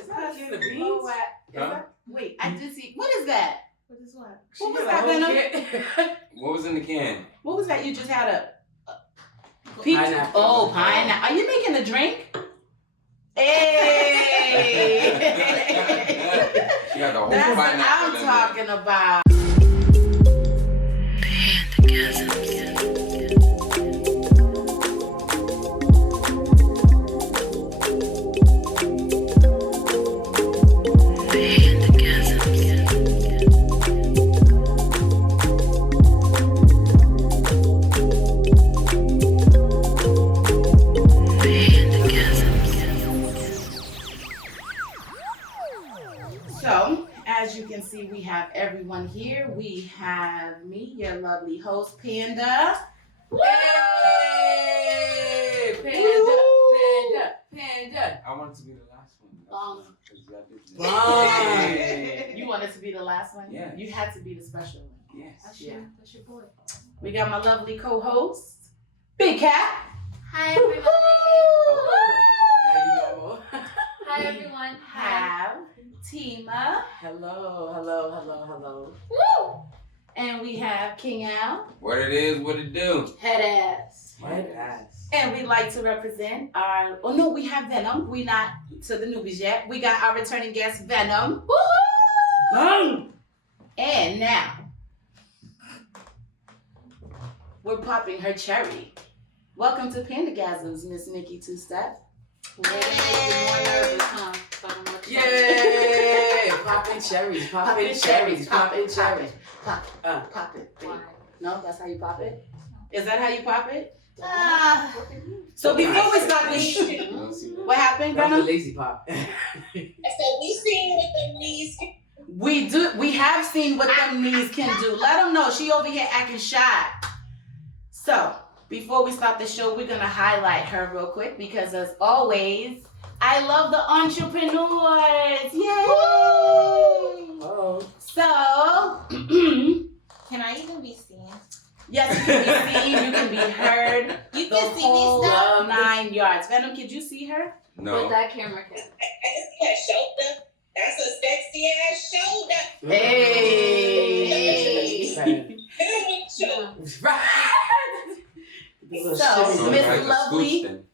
Is that a can of beans? Wait, I did see. What is that? What is what? What was that, Venom? What was in the can? What was that you just had a peach? Pineapple. Oh, pineapple. Are you making a drink? Hey! She got the whole That's what pineapple I'm talking about. We have everyone here. We have me, your lovely host, Panda. Hey! Panda. I wanted to be the last one. You wanted to be the last one? Yeah. You had to be the special one. Yes. That's your boy. We got my lovely co-host, Big Cap. Hi, everybody. Hi, everyone. Have Tima. Hello. Woo! And we have King Al. What it is, what it do. Head ass. And we like to represent our, we have Vynom. We not to the newbies yet. We got our returning guest, Vynom. Boom! And now, we're popping her cherry. Welcome to Pandagasms, Miss Nikki TwoStep. Yay! Popping cherries. Pop it. No, that's how you pop it? Is that how you pop it? So before we start this, what happened, That's the Vynom? lazy pop. I said, we seen what the knees can We have seen what them knees can do. Let them know. She over here acting shy. So, before we start the show, we're going to highlight her real quick because, as always, I love the entrepreneurs. Yay! Oh. So, Can I even be seen? yes, you can be seen, you can be heard. You The can see me whole stuff. 9 yards. Venom, could you see her? No. But that camera can. that shoulder. That's a sexy ass shoulder. Hey! So,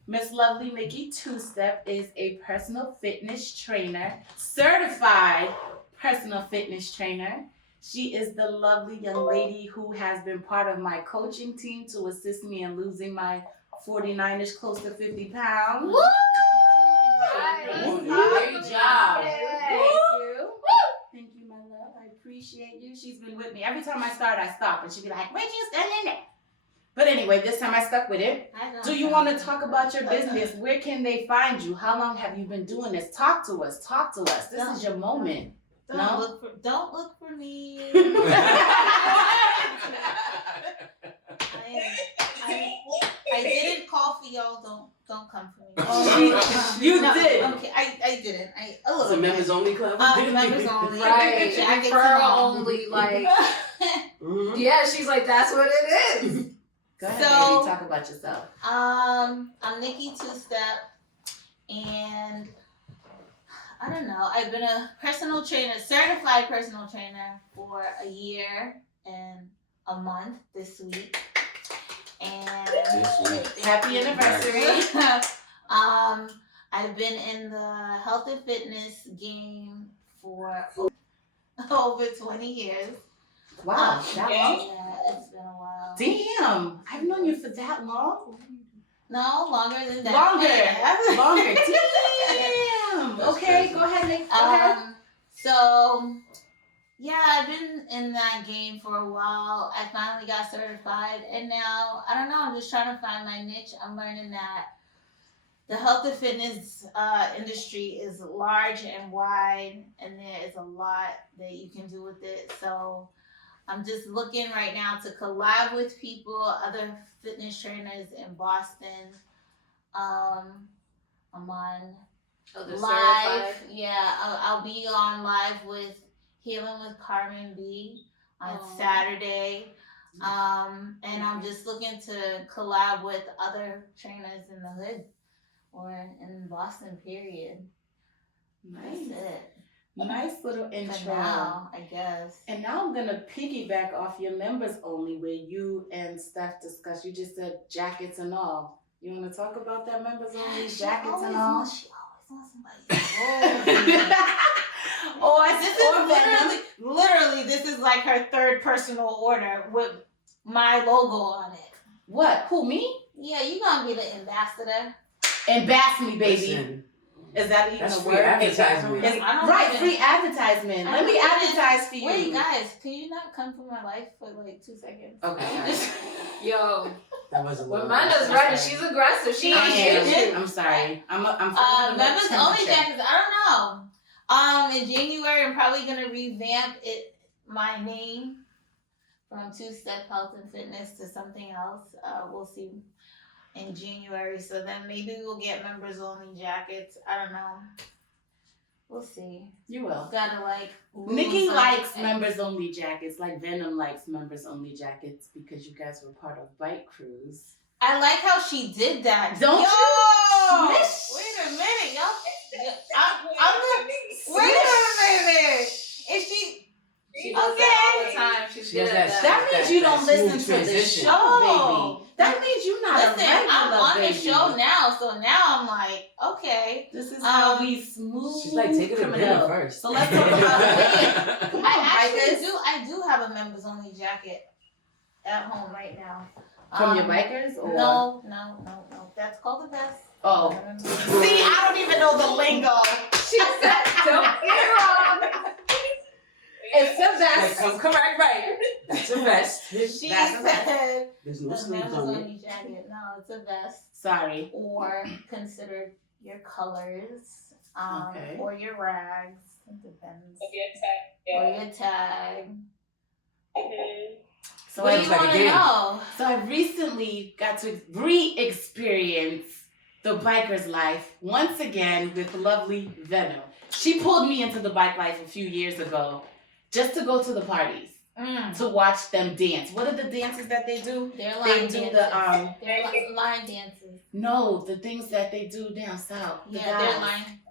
Miss Lovely Nikki TwoStep is a personal fitness trainer, certified personal fitness trainer. She is the lovely young lady who has been part of my coaching team to assist me in losing my 49-ish, close to 50 pounds. Woo! Great job. Yay. Thank you, my love. I appreciate you. She's been with me. Every time I start, I stop. And she'd be like, where'd you stand in there? But anyway, this time I stuck with it. Do you want to talk about your business? Where can they find you? How long have you been doing this? Talk to us. This is your moment. Don't look for me. I didn't call for y'all. Don't come for me. You did. Okay, I didn't. It's a members only club. Members only. Right. I get to Referral know. only, like, Mm-hmm. yeah, she's like, that's what it is. Go ahead, So- baby. Talk about yourself. I'm Nikki TwoStep, and I don't know. I've been a personal trainer, certified personal trainer for a year and a month this week. And Happy anniversary. I've been in the health and fitness game for over 20 years. Wow, that long? Yeah, it's been a while. Damn, I've known you for that long? No, longer than that. Longer. Damn. That's Okay, crazy. go ahead, Nick. Go ahead. So, yeah, I've been in that game for a while. I finally got certified, and now, I don't know, I'm just trying to find my niche. I'm learning that the health and fitness industry is large and wide, and there is a lot that you can do with it. So, I'm just looking right now to collab with people, other fitness trainers in Boston. I'm on live. Yeah, I'll be on live with Healing with Carmen B on Saturday. And I'm just looking to collab with other trainers in the hood or in Boston, period. Nice. it. Nice little For intro. now, I guess. And now I'm gonna piggyback off your members only, where you and Steph discussed. You just said jackets and all. You want to talk about that members only jackets and all? She always wants somebody. This is literally, this is like her third personal order with my logo on it. What? Who, me? Yeah, you gonna be the ambassador. Embass me, baby. Listen, Is that even that's a free word? advertisement. It's- I don't right, even- free advertisement. I Let me don't even- advertise for you. Wait, guys, can you not come for my life for like 2 seconds? Okay. Yo, That was a when little. Manda's ready, she's aggressive. She I ain't shit. am. I'm sorry. I'm Members only jackets. I don't know. In January, I'm probably gonna revamp my name from TwoStep Health and Fitness to something else. We'll see in January. So then maybe we'll get members only jackets. I don't know. We'll see. You will. Gotta like. Nikki lose likes something. members only jackets, like Vynom likes members only jackets because you guys were part of Bike Cruise. I like how she did that. Don't Yo! you? Wait a minute, y'all. I'm Wait a minute. Is she? She does that all the time. She's She good does at that that. That means you don't smooth listen to the transition. show, Oh. baby. That means you're not a Listen, regular I'm on baby. the show now, so now I'm like, okay. This is how we She's smooth like, take it to dinner criminal. first. So let's talk about it. Come on, I bikers. do have a members only jacket at home right now. From your bikers? Or? No. That's called the vest. Oh. See, I don't even know the lingo. She said, don't get it wrong. It's the Like, best. come correct, right? That's a vest. She That's a vest. said There's no the sleeves members on it. only jacket. No, it's a vest. Sorry. Or consider your colors. Okay. Or your rags. It depends. Of your tech. Or Yeah. your tag. Mhm. So What I do you like a want to game. know? So I recently got to re-experience the biker's life once again with lovely Vynom. She pulled me into the bike life a few years ago just to go to the parties, to watch them dance. What are the dances that they do? They're They line do dances. the They're line dances. no, the things that they do down south. The Yeah, they're guys.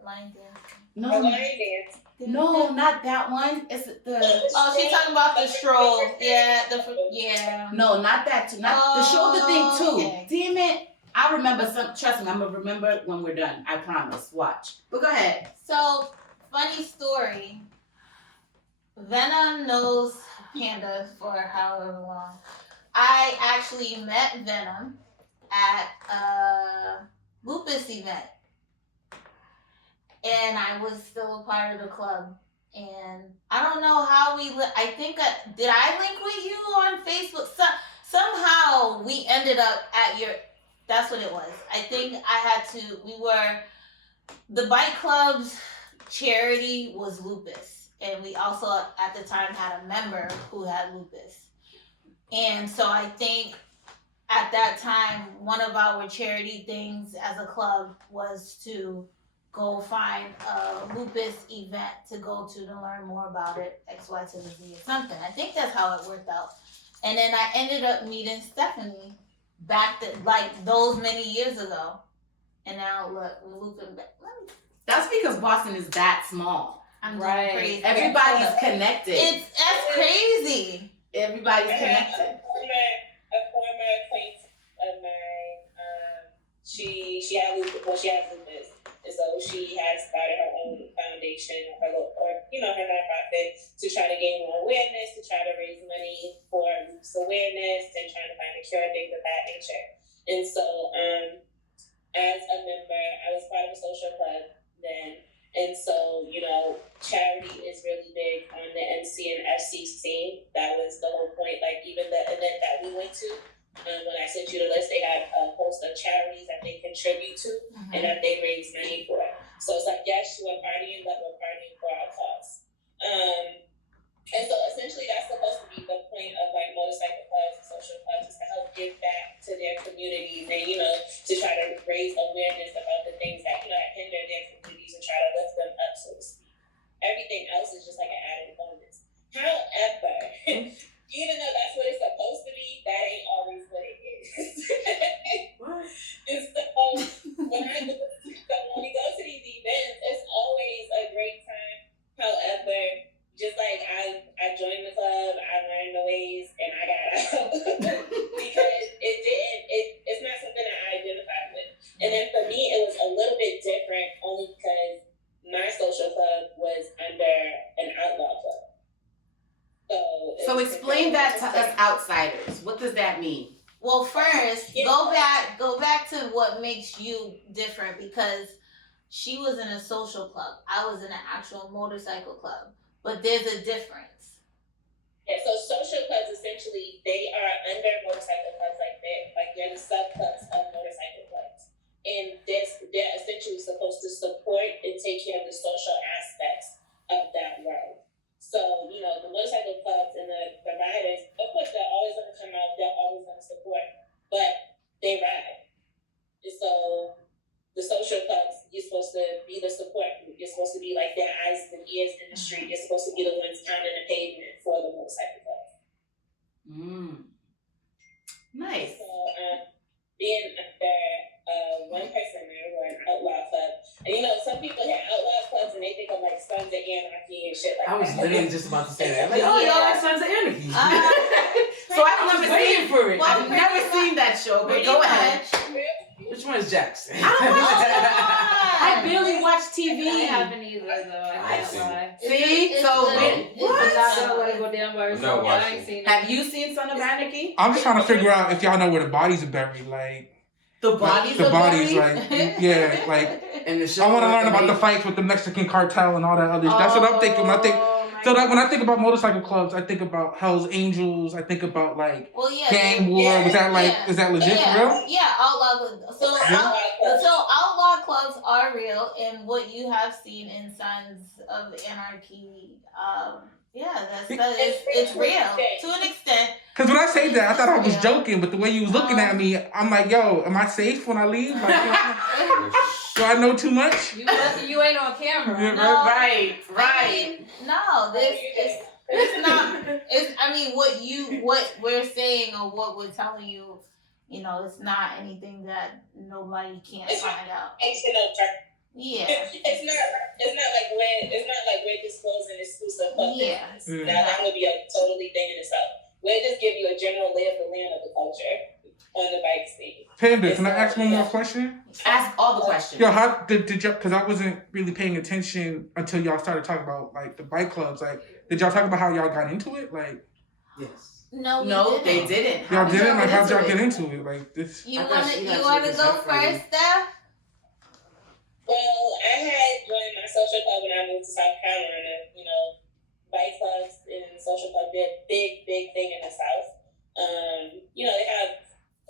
line dances. A No, line dance. no, not that one. It's the Oh, she's talking about the stroll. Yeah, yeah. no, not that too. Not the shoulder thing too. Okay. Damn it. I remember some. Trust me, I'm gonna remember when we're done. I promise. Watch. But go ahead. So, funny story. Vynom knows Panda for however long. I actually met Vynom at a lupus event. And I was still a part of the club. And I don't know how I think, did I link with you on Facebook? Somehow we ended up at that's what it was. I think the bike club's charity was lupus. And we also at the time had a member who had lupus. And so I think at that time, one of our charity things as a club was to go find a lupus event to go to learn more about it, X, Y, to the Z or something. I think that's how it worked out. And then I ended up meeting Stephanie those many years ago. And now look, we're looping back. That's because Boston is that small. I'm Right. going crazy. Everybody's connected. That's crazy. Everybody's I have connected. a former acquaintance of mine. She had lupus. Well, she has lupus, and so she has started her own foundation, her nonprofit, to try to gain more awareness, to try to raise money for lupus awareness, and trying to find a cure, things of that nature. And so, as a member, I was part of a social club then. And so, charity is really big on the MC and FC scene. That was the whole point. Like, even the event that we went to, when I sent you the list, they had a host of charities that they contribute to and that they raise money for. So it's like, yes, we're partying, but we're partying for our cause. And so essentially that's supposed to be the point of like motorcycle clubs and social clubs, is to help give back to their communities and, to try to raise awareness about the things that, hinder their communities and try to lift them up, so to speak. Everything else is just like an added bonus. However, even though that's what it's supposed to be, that ain't always what it is. What? And so when we go to these events, it's always a great time social club was under an outlaw club. So explain that to us outsiders. What does that mean? Well, first, go back to what makes you different, because she was in a social club. I was in an actual motorcycle club. But there's a difference. Yeah, so social clubs essentially, they are under motorcycle clubs, like they're the subclubs of motorcycle clubs. And they're essentially supposed to support and take care of the social aspects of that world. So, you know, the motorcycle clubs and the riders, of course, they're always going to come out, they're always going to support, but they ride. And so the social clubs, you're supposed to be the support group. You're supposed to be like their eyes and ears in the street. You're supposed to be the ones pounding the pavement for the motorcycle clubs. Nice. So, being under one person or an outlaw club, and you know, some people hear outlaw clubs and they think of like Sons of Anarchy and shit like I was that. literally just about to say that. Like, oh, y'all like Sons of Anarchy. So I've I was never waiting seen for it. I've never seen that show, but Pretty go ahead. much. Which one is Jackson? I barely watch I TV. haven't either though. I can't lie. See? It's So good. wait, It's what? good. I don't let it go down by I'm herself. not I watching. ain't seen it. Have you seen Son of Anarchy? I'm just trying to figure out if y'all know where the bodies are buried. Like The bodies the are bodies, buried? like yeah, like And the show I want to with learn about the lady- fights with the Mexican cartel and all that other. That's what I'm thinking. When I think so, like when I think about motorcycle clubs, I think about Hell's Angels. I think about like Well, yeah. gang war. Was that like yeah. is that legit for real? Yeah, outlaw. So, outlaw clubs are real, and what you have seen in Sons of Anarchy, it's real to an extent. Because when I say that, I thought I was joking, but the way you was looking at me, I'm like, yo, am I safe when I leave? Like, do I know too much? You ain't on camera. Yeah, No. Right. I mean, no, it's not. It's what we're saying or what we're telling you. You know, it's not anything that nobody can't find out. Yeah. It's not like we're disclosing exclusive club Yeah. business. That would be a totally thing in itself. We're just giving you a general lay of the land of the culture on the bike scene. Panda, can I ask one more question? Ask all the questions. Yo, how did y'all? Because I wasn't really paying attention until y'all started talking about like the bike clubs. Like, did y'all talk about how y'all got into it? Like, Yes. No, They didn't. y'all didn't. Like, how'd y'all into get it? into it? Like this. You I thought she got wanna you go for free. first, Steph? Well, I had joined my social club when I moved to South Carolina. You know, bike clubs and social club, they're big thing in the South. You know, they have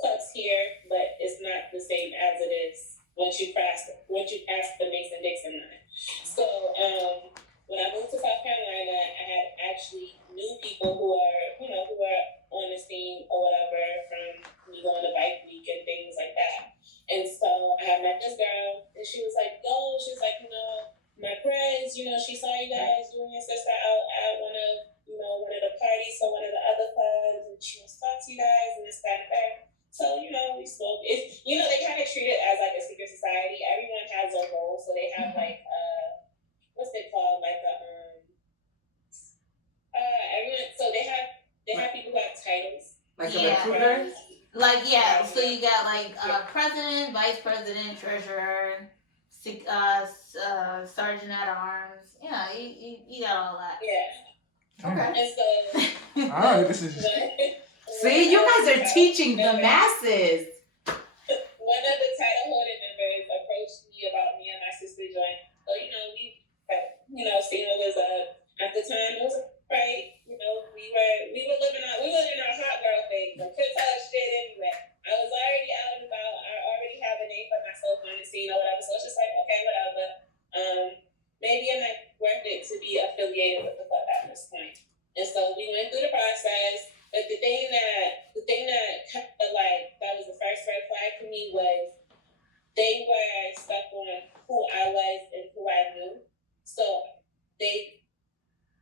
clubs here, but it's not the same as it is once you pass the Mason-Dixon line. So, when I moved to South Carolina, I had actually knew people who are on the scene or whatever from me going to bike week and things like that. And so I had met this girl, and she was like, you know, my friends, you know, she saw you guys, you and your sister out at one of the parties for one of the other clubs, and she wants to talk to you guys and this, that, and that. So, you know, we spoke. It's, you know, they kind of treat it as like a secret society. Everyone has their role, so they have like, what's it called? Like everyone, so they have people who have titles. Like a Yeah. recruiter? Like, yeah, so you got like president, vice president, treasurer, sergeant at arms. Yeah, you got all that. Yeah. Okay. And so, All right, this is. See, you guys are teaching the masses. One of the title holding members approached me about me and my sister joining. So, you know, Tima was at the time, it was right. You know, we were living our hot girl phase. I couldn't tell us shit anyway. I was already out and about. I already have a name for myself on the scene or whatever. So it's just like, okay, whatever. Maybe it might worth it to be affiliated with the club at this point. And so we went through the process. But the thing that that was the first red flag for me was they were stuck on who I was and who I knew. So they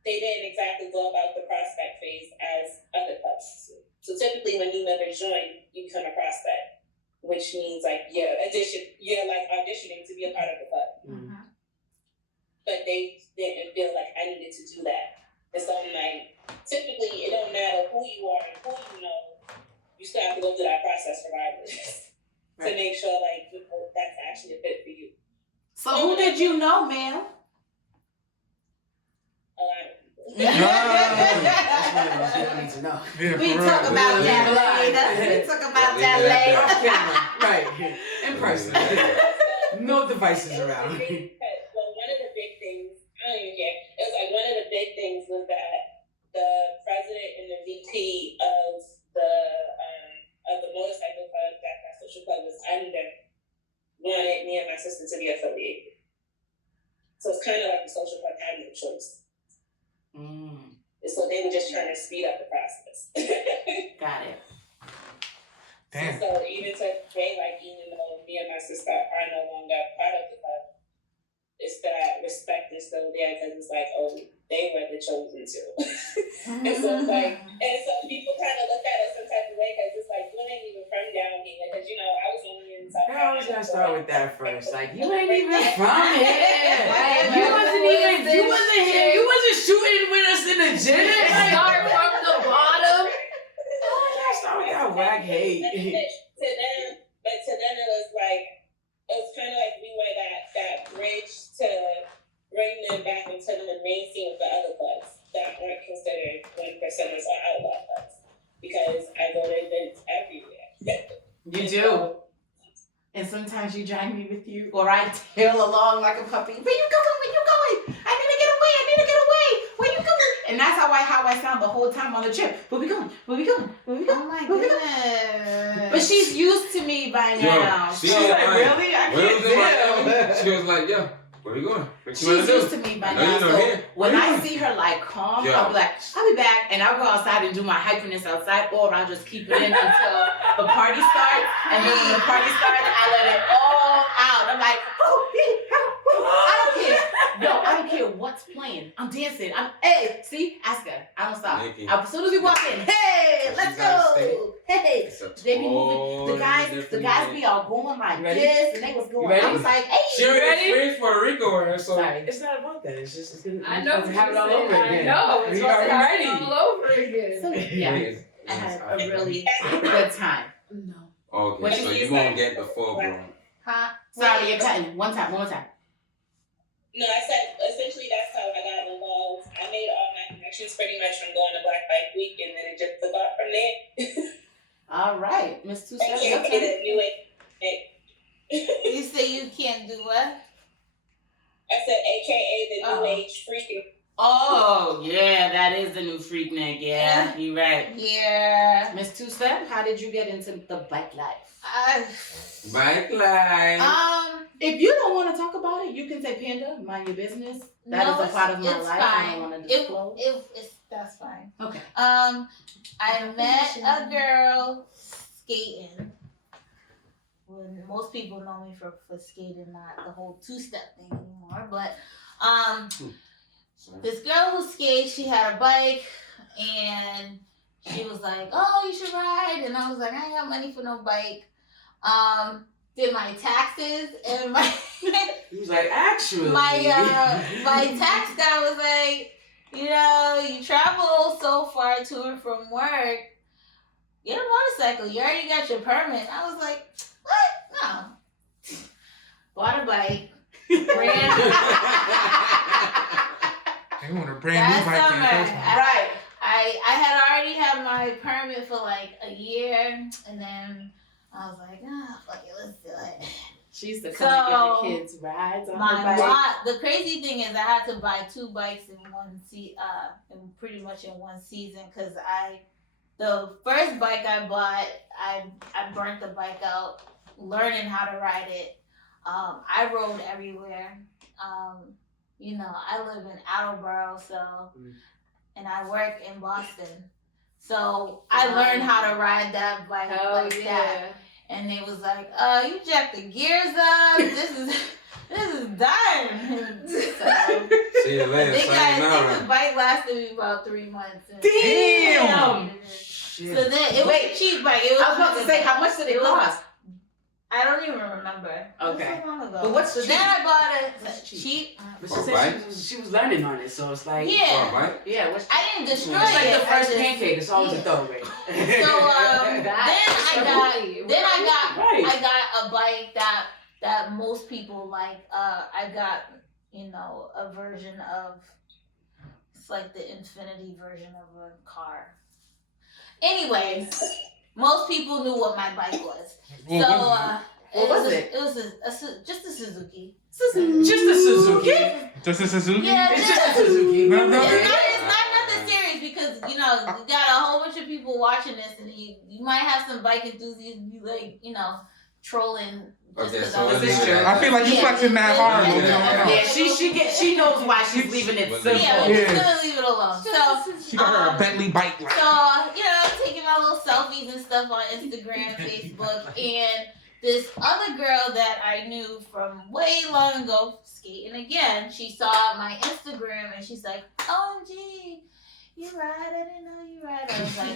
didn't exactly go about the prospect phase as other clubs. So typically when new members join, you become a prospect, which means like you're like auditioning to be a part of the club. Mm-hmm. But they didn't feel like I needed to do that. And so I'm like, typically it don't matter who you are and who you know, you still have to go through that process regardless. To make sure like that's actually a fit for you. So who did you know, ma'am? That's what I need to know. Yeah, We for talk real. about that Yeah. later. We talk about Yeah, that off later. camera. Right. In person. No devices around. Well, one of the big things, I don't even care. It was like one of the big things was that the president and the VP of the motorcycle club, that social club was under, wanted me and my sister to be affiliated. So it's kind of like the social club had no choice. So they were just trying to speed up the process. Got it. Damn. So even today, like even though me and my sister are no longer part of the club, it's that respect is still there because it's like, oh, they were the chosen two. And so it's like, and so people kind of look at us some type of way because it's like, you ain't even from down here. Because, you know, I was only in South I was gonna start with that first. Like, you ain't even Right. from here. You wasn't here. You wasn't shooting with us in the gym. Like, Start from the bottom. start with that whack hate. But to them it was like, it was kind of like we were that bridge to bring them back into the main scene of the other clubs that weren't considered 1%ers or outlaw clubs. Because I go to events everywhere. You do. And sometimes you drag me with you, or I tail along like a puppy. Where you going? Where you going? I need to get away. I need to get away. Where you going? And that's how I sound the whole time on the trip. Where we going? Where we going? Where we going? Oh my Where we going? goodness. But she's used to me by now. Yo, she She's was like, like, really? I where can't was it, tell. Miami? She was like, yo, where you going? What you She's wanna do? used to me by I know now. you know So here. when Where I you see her like calm, Yeah. I'll be like, I'll be back, and I'll go outside and do my hyperness outside, or I'll just keep it in until the party starts. And then when the party starts, I let it all out. I'm like, I don't care. Yo, I don't care what's playing. I'm dancing. Hey, see, ask her. I don't stop. Nikki. As soon as we walk in, hey, She's let's gotta go. Hey. It's a They be moving. The guys different be all going like You ready? this, and they was going. You ready? I was like, hey. She already Ready? experienced Puerto Rico with her, so Sorry. It's not about that. It's just, it's gonna, I we're know. supposed to have it all over I again. know. It's We supposed to are happen ready. all over again. So, yeah, I had a really good time. No. Okay, What so you you said? won't get the full grown. Huh? Sorry, you're cutting. One time. No, I said essentially that's how I got involved. I made all my connections pretty much from going to Black Bike Week, and then it just took off from there. All right, Miss TwoStep, AKA your turn. the new age. You say you can't do what? I said AKA the new Oh. age freaking. Oh, yeah, that is the new Freaknik. Yeah, you're right. Yeah. Miss TwoStep, how did you get into the bike life? Bike life. If you don't want to talk about it, you can say Panda, mind your business. That is a part of my it's life. Fine. I don't want to disclose. That's fine. Okay. I met a girl skating. When most people know me for skating, not the whole two-step thing anymore. But this girl who skates, she had a bike, and she was like, "Oh, you should ride," and I was like, "I ain't got money for no bike." Did my taxes, and my He was like, actually. my tax guy was like, "You know, you travel so far to and from work. Get a motorcycle. You already got your permit." I was like, "What? No." Bought a bike. Ran. They want a brand new bike in summer, first one. Right. I had already had my permit for like a year, and then I was like, fuck it, let's do it. She used to come and So, give the kids rides on her My bike. mom, the crazy thing is I had to buy 2 bikes in pretty much in one season, because the first bike I bought, I burnt the bike out learning how to ride it. I rode everywhere. You know, I live in Attleboro, and I work in Boston. So I learned how to ride that bike Hell like yeah. that. And they was like, you jacked the gears up. This is done. So, See you later. I think Sayonara. the bike lasted me about 3 months. Damn! So then it was a cheap bike. It was I was about to say, how much did it cost? I don't even remember. Okay. It was so long ago. But what's so cheap? then I bought What's a cheap? cheap. But For she a said bike? she was learning on it, so it's like. For a Yeah. bike? Yeah, what's I didn't destroy It's like it. the first I just- pancake. It's always a throwaway. So then Right. I got a bike that most people like. I got, you know, a version of It's like the infinity version of a car. Anyway, most people knew what my bike was. What So What was it? It was just a Suzuki. Just a Suzuki. Just a Suzuki? Yeah, It's just a Suzuki. No, no. It's not nothing serious because you got a whole bunch of people watching this, and you might have some bike enthusiasts be like trolling. Just Okay, 'cause so I was what is there. it? I feel like you flexing that hard. Yeah. But we don't know. Yeah, she knows why she's leaving it simple. Yeah, we're just gonna leave it alone. So She got her a Bentley bike. Like, So, taking my little selfies and stuff on Instagram, Facebook, and this other girl that I knew from way long ago, skating again, she saw my Instagram and she's like, OMG, you ride? I didn't know you ride. I was like,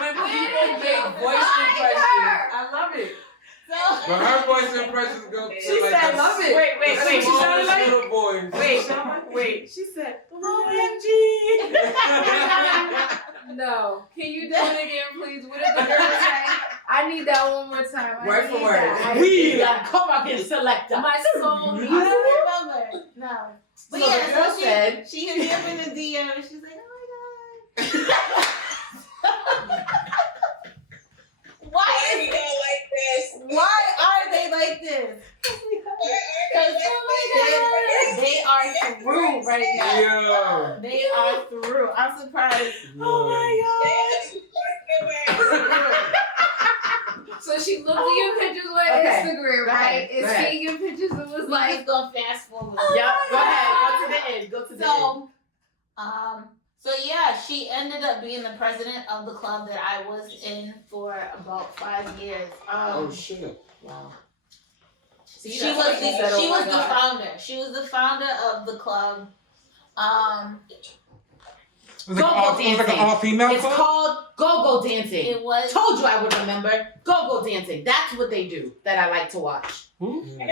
When people make voice impressions, I love it. So, But her voice impressions go to She like said, a love it. Wait. She smallest sounded like. little boy. Wait. She said, OMG. No. Can you do it again, please? What did the girl say? I need that one more time. Word for word. That. We come up and select us. My soul I needs don't it. remember. No. But So yeah, the girl so said- she hit me up in the DM and she's like, oh my God. Why are you going like this? Why are they like this? Because they are through right now. Yeah. They are through. I'm surprised. Oh So she looked at your pictures on Okay. Instagram, Go right? ahead. And Go ahead. seeing your pictures, it was We like, just gonna fast forward. Yep. Go ahead. Go to the end. So yeah, she ended up being the president of the club that I was in for about 5 years. Oh shit. Wow. She was the founder. She was the founder of the club. it was like an all-female It's club? called go-go dancing. It was. Told you I would remember. Go-go dancing. That's what they do that I like to watch. Who? Is that?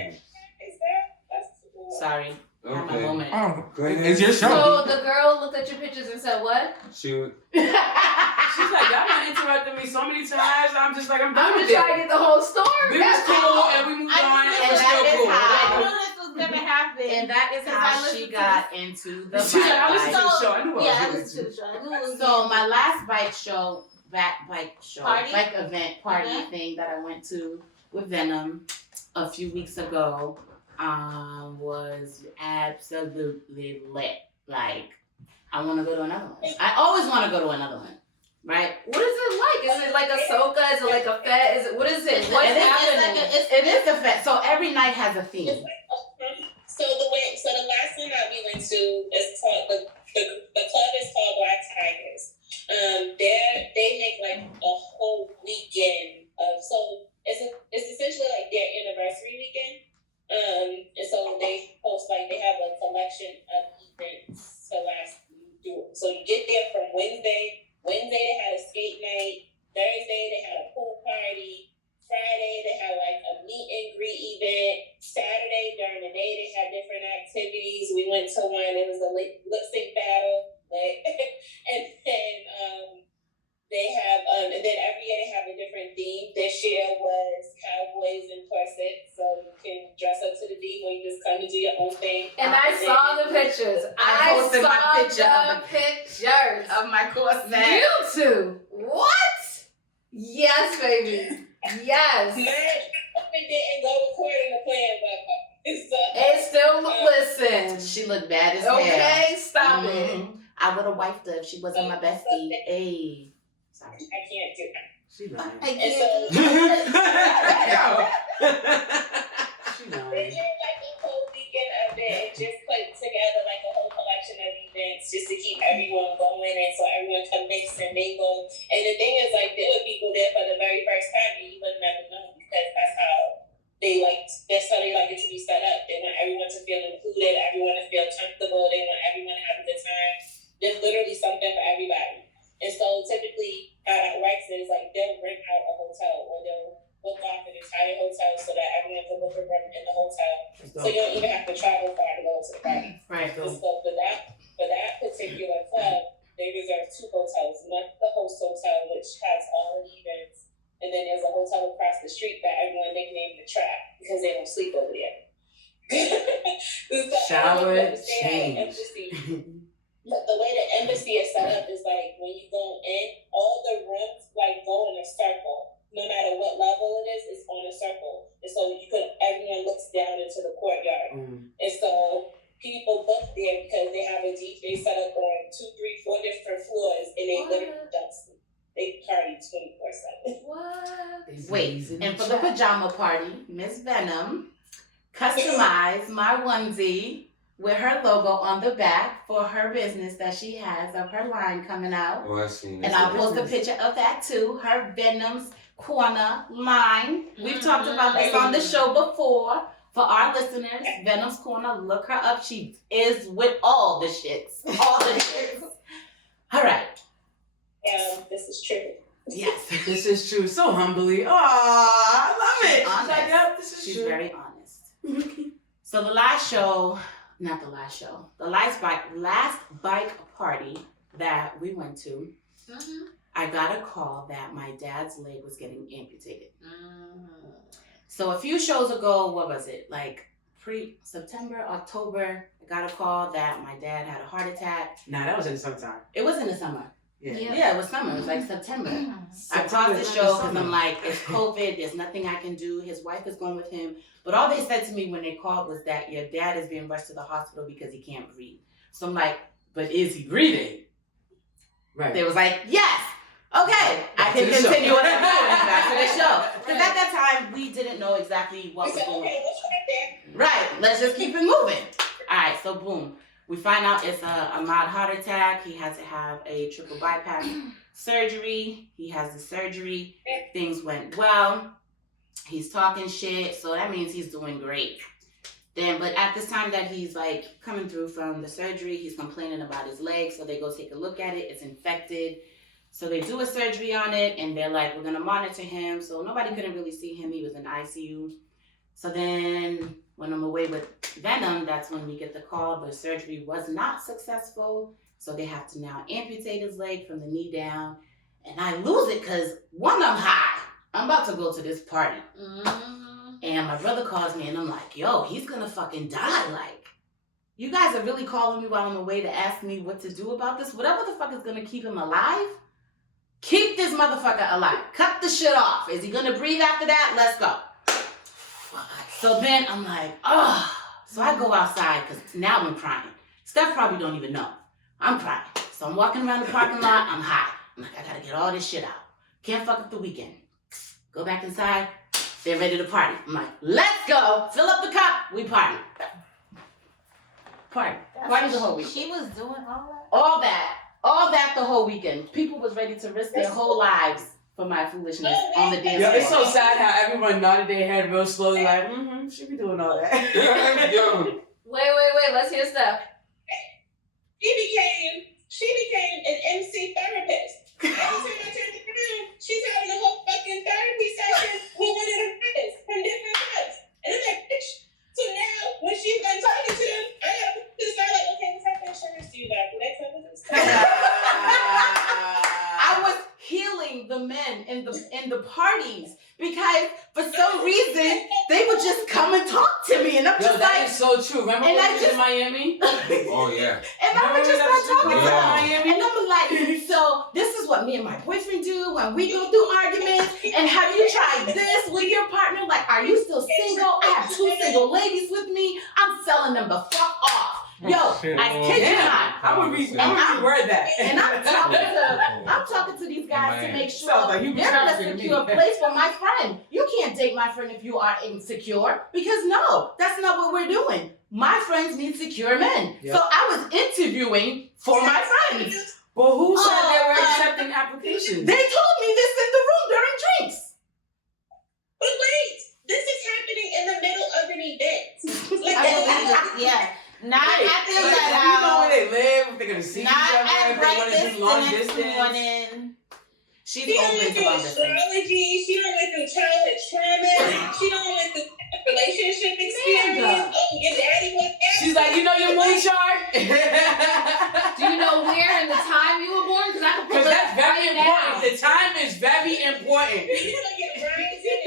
That's cool. Sorry. I had my Okay. moment. Oh, Go ahead. it's your show. so the girl looked at your pictures and said, what? Shoot. She's like, y'all done interrupted me so many times. I'm just like, I'm done I'm with just trying it. to get the whole story. We was cool and we moved on. I And we're that still is cool. how- I knew this was gonna happen. And that is Because I how listened she to got into the She's like, I listened bike to the show. I knew what Yeah, I I was listened to the show. I knew it was So my last bike Party? event party Okay. thing that I went to with Vynom a few weeks ago was absolutely lit. Like, I want to go to another one. I always want to go to another one, right? What is it like? Is it like a soca? Is it like a fete? Is it, what is it? What's It is- happening? It is the fest. So every night has a theme. So the last one that we went to is called the club is called Black Tigers. They make like a whole weekend of it's essentially like their anniversary weekend. And so they host they have a collection of events to last you through. So you get there from Wednesday. Wednesday they had a skate night. Thursday they had a pool party. Friday they had like a meet and greet event. Saturday during the day they had different activities. We went to one. It was a lip sync battle. And then they have and then every year they have a different theme. This year was cowboys and corsets, so you can dress up to the theme or you just come and do your own thing. And I saw the pictures. I posted my picture of the pictures of my corset. You two. What? Yes, baby. Yes. Mine didn't go according to plan, but It still listen. She looked bad as hell. Okay, stop it. Mhm. I would have wiped her if she wasn't my bestie. Hey. Sorry. I can't do that. She lying. I And so can't. She they lying. did like a whole weekend of it and just put together like a whole collection of events just to keep everyone going and so everyone can mix and mingle. And the thing is like there were people there for the very first time and you would never know because that's how they like it to be set up. They want everyone to feel included, everyone to feel comfortable, they want everyone to have a good time. There's literally something for everybody. And so typically how that works is like they'll rent out a hotel or they'll book off an entire hotel so that everyone can book a room in the hotel. So you don't even have to travel far to go to the party. Right. So for that particular club, they reserve 2 hotels. One the host hotel, which has all the events, and then there's a hotel across the street that everyone nicknamed the Trap because they don't sleep over there. So Shower change. The way the embassy is set up is like when you go in, all the rooms like go in a circle. No matter what level it is, it's on a circle. And so everyone looks down into the courtyard. And so people book there because they have a DJ set up on 2, 3, 4 different floors, and they literally don't sleep. They party 24/7. What? Wait, and for the pajama party, Miss Vynom customized my onesie with her logo on the back for her business that she has of her line coming out. Oh, I seen And that. I'll post a picture of that too. Her Vynom's Corner line. We've talked about this on the show before. For our listeners, Vynom's Corner, look her up. She is with all the shits. All the shits. All right. This is true. Yes. This is true. So humbly. Oh, I love it. Honest. She's like, yep, this is She's true. very honest. So the last bike party that we went to, I got a call that my dad's leg was getting amputated. So a few shows ago, what was it? Like September, October, I got a call that my dad had a heart attack. Nah, that was in the summertime. It was in the summer. Yeah. Yeah, it was summer. It was like September. I paused September the is show summer. because I'm like, it's COVID. There's nothing I can do. His wife is going with him. But all they said to me when they called was that your dad is being rushed to the hospital because he can't breathe. So I'm like, but is he breathing? Right. They was like, yes. Okay, I Back can to the show. continue what I'm doing. Back to the show. Because at that time, we didn't know exactly what was going on. Okay, what's right there? Right, let's just keep it moving. All right, so boom. We find out it's a mild heart attack. He has to have a triple bypass surgery. He has the surgery. Things went well. He's talking shit, so that means he's doing great. But at this time that he's like coming through from the surgery, he's complaining about his leg, so they go take a look at it. It's infected. So they do a surgery on it, and they're like, we're gonna monitor him. So nobody couldn't really see him. He was in ICU. So then when I'm away with Vynom, that's when we get the call. The surgery was not successful. So they have to now amputate his leg from the knee down. And I lose it because one, I'm high. I'm about to go to this party. And my brother calls me and I'm like, yo, he's gonna fucking die. Like, you guys are really calling me while I'm away to ask me what to do about this? Whatever the fuck is gonna keep him alive, keep this motherfucker alive. Cut the shit off. Is he gonna breathe after that? Let's go. So then I'm like, oh. So I go outside because now I'm crying. Steph probably don't even know. I'm crying. So I'm walking around the parking lot. I'm high. I'm like, I gotta get all this shit out. Can't fuck up the weekend. Go back inside. They're ready to party. I'm like, let's go. Fill up the cup. We party. Party. Party the whole weekend. She was doing all that? All that the whole weekend. People was ready to risk their whole lives for my foolishness on the dance Yo, floor. it's so sad how everyone nodded their head real slowly, like, she be doing all that. Yo. Wait. Let's hear stuff. She became an MC therapist. Every time I turn around, she's having a whole fucking therapy session with one of her friends from different clubs. And I'm like, bitch. So now, when she's done talking to them, I gotta put this out like, okay, what's that insurance do you got? Will that cover this? I was healing the men in the parties because for some reason they would just come and talk to me, and I'm Yo, just that like, is so true. Remember and when I we was just- in Miami? Oh, yeah. and I would just start talking to them. Miami? And I'm like, so this is what me and my boyfriend do when we go through arguments. And have you tried this with your partner? Like, are you still single? I have 2 single ladies with me. I'm selling them the fuck off. Yo, I kid you not. I would reword that. And I'm talking to these guys to make sure Sounds like you be they're in a trafficking me. secure place for my friend. You can't date my friend if you are insecure, because no, that's not what we're doing. My friends need secure men. Yep. So I was interviewing for my friends. But who said they were accepting applications? They told me this in the room during drinks. But wait, this is happening in the middle of an event. Like, I believe it, yeah. Not at the You know let where they live, if they're gonna see each Not other, at if they want to breakfast do the long next distance. morning. She's she don't open went to through long distance. astrology. She don't went through childhood trauma. She don't went through relationship experience. Oh, your daddy was there. She's like, you know your moon chart? Do you know where and the time you were born? Because I can pull Because it that's up very right important. now. The time is very important. You know your rising.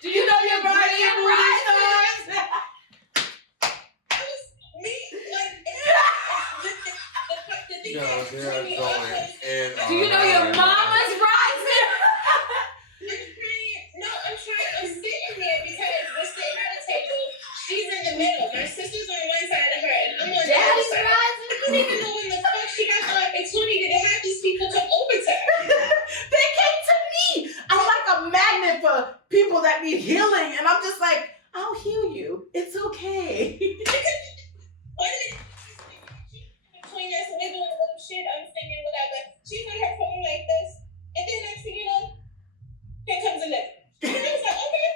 Do you know your Right, birthday and right. stars? Yo, they're going in. Do you know your mama's rising? No, I'm sitting there because we're sitting at a table. She's in the middle. My sister's on one side of her, and I'm on the other Daddy's side. rising. I don't even know when the fuck she got the opportunity to have these people come over to her. They came to me. I'm like a magnet for people that need healing, and I'm just like, I'll heal you. It's okay. Between us, and we're doing a little shit, I'm singing, whatever. She's on her phone like this, and then next thing you know, here comes a nigga. And I was like, okay,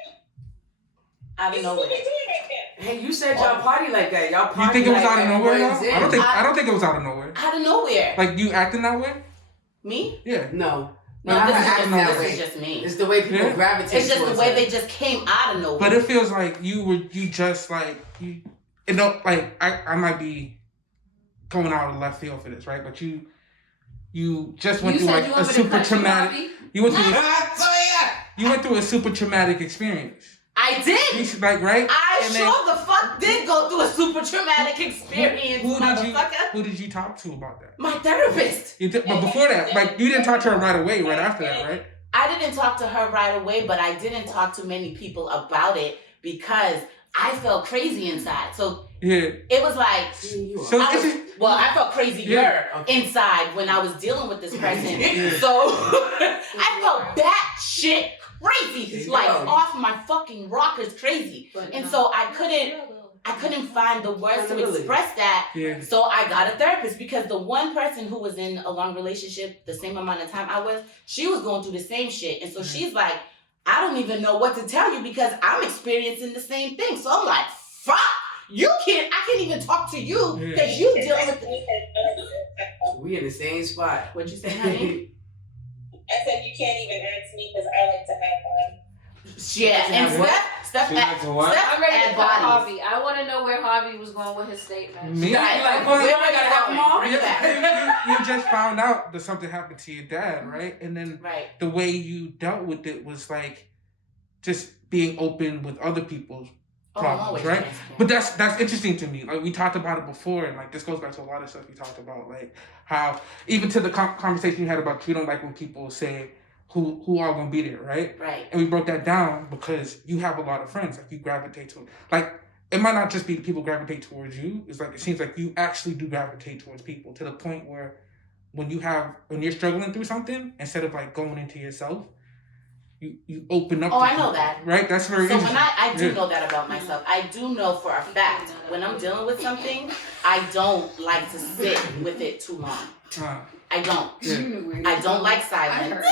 Out of this is what nowhere. we're doing right now. Hey, you said y'all party like that. Y'all party You think it was like out of nowhere everyone's though? in. I don't think it was out of nowhere. Out of nowhere. Like you acting that way? Me? Yeah. No. No, Not this acting that is way. just me. It's the way people Yeah. gravitate. It's just the towards way her. they just came out of nowhere. But it feels like you just like you. You know, like I might be going out of left field for this, right? But you just went You through said like you a want me to super cut you, traumatic. Bobby? You went through a super traumatic experience. I did. You, like right? I And sure the fuck did go through a super traumatic experience, motherfucker. Who did you talk to about that? My therapist. But before that, like you didn't talk to her right away, right after that, right? I didn't talk to her right away, but I didn't talk to many people about it because I felt crazy inside. So Yeah. it was like, So I felt crazier Yeah. inside when I was dealing with this person. So I felt that shit crazy, like off my fucking rockers crazy. And so I couldn't find the words to express that. Yeah. So I got a therapist because the one person who was in a long relationship the same amount of time I was, she was going through the same shit. And so she's like, I don't even know what to tell you because I'm experiencing the same thing. So I'm like, fuck, I can't even talk to you because you dealing with We in the same spot. What'd you say, honey? I said, you can't even ask me because I like to have fun. Yeah, and Steph She likes to what? I'm ready to add call bodies. Harvey. I want to know where Harvey was going with his statement. Me? Like, Well, where I gotta have them you just found out that something happened to your dad, right? And then Right. the way you dealt with it was like just being open with other people's problems, right? But that's interesting to me. Like we talked about it before, and like this goes back to a lot of stuff we talked about, like how even to the conversation you had about you don't like when people say who are gonna be there, right? Right. And we broke that down because you have a lot of friends, like you gravitate to, like it might not just be people gravitate towards you. It's like it seems like you actually do gravitate towards people to the point where when you're struggling through something, instead of like going into yourself, you open up. Oh, to I know people, that. right? That's very So interesting. when I do know that about myself. I do know for a fact when I'm dealing with something, I don't like to sit with it too long. I don't. Yeah. I don't like silence.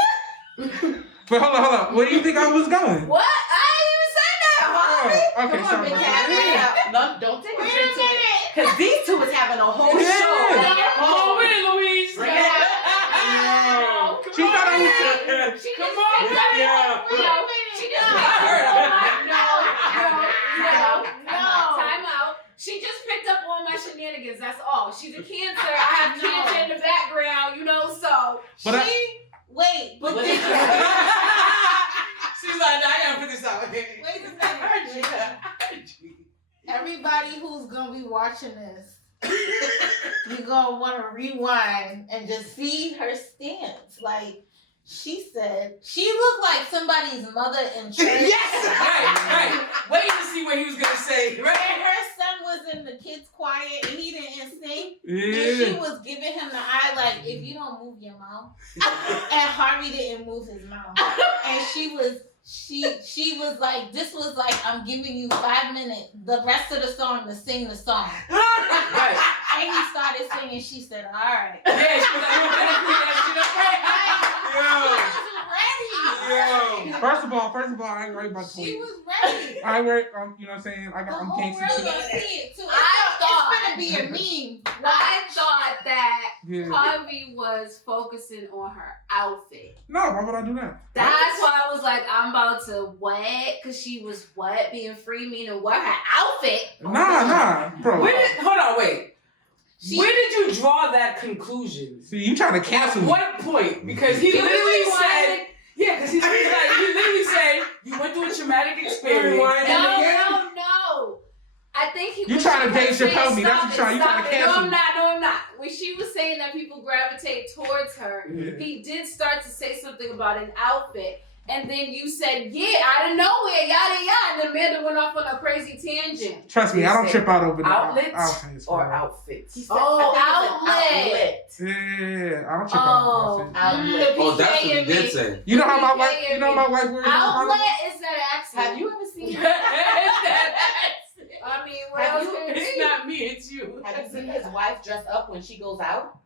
But hold on. Where do you think I was going? What? I ain't even say that, Harvey. Oh, okay, Come on, sorry. Big Cat. No, don't take a drink to it. Because these two is having a whole Yeah. show. Come in, Louise. Bring it out. She thought I was. She Come just on, picked up yeah. She just I heard No. Time out. She just picked up all my shenanigans. That's all. She's a Cancer. I have Cancer in the background, so. But Wait, but She's like, I gotta put this out. wait a second. Everybody who's gonna be watching this, you're gonna want to rewind and just see her stance. Like she said, she looked like somebody's mother in church. Yes, right. Waiting to see what he was gonna say. And her son was in the kids' choir and he didn't sing. And Yeah. she was giving him the eye like, if you don't move your mouth. And Harvey didn't move his mouth. And she was like, this was like, I'm giving you 5 minutes, the rest of the song to sing the song. Right. And he started singing, she said, all right. Yeah, she was like, you better clean that shit up right. She was ready. First of all, I ain't worried about the She point. was ready. I work, you know what I'm saying? The I'm whole world gangster gonna too. see it too. I It's gonna be a meme. I thought that Yeah. Harvey was focusing on her outfit. No, why would I do that? That's why I was like, I'm about to what? Because she was what? Being free, meaning what? Her outfit? Nah, bro. Hold on, wait. Where did you draw that conclusion? See, you trying to cancel At me. what point? Because he literally said, because he literally said, you went through a traumatic experience. No. I think he. You trying to Dave Chappelle me? That's what you trying. You trying to cancel me? No, I'm not. When she was saying that people gravitate towards her, he did start to say something about an outfit. And then you said, yeah, out of nowhere, yada yada. And then Amanda went off on a crazy tangent. Trust me, I don't trip out over the outfits or outfits. Outlet. Yeah, I don't trip out over outfits. Outlet. Oh, that's what he did say. You know how my wife? You know my wife wears Outlet is that accent. Have you ever seen It's that I mean, what else could it It's be? not me, it's you. Have you seen his wife dress up when she goes out?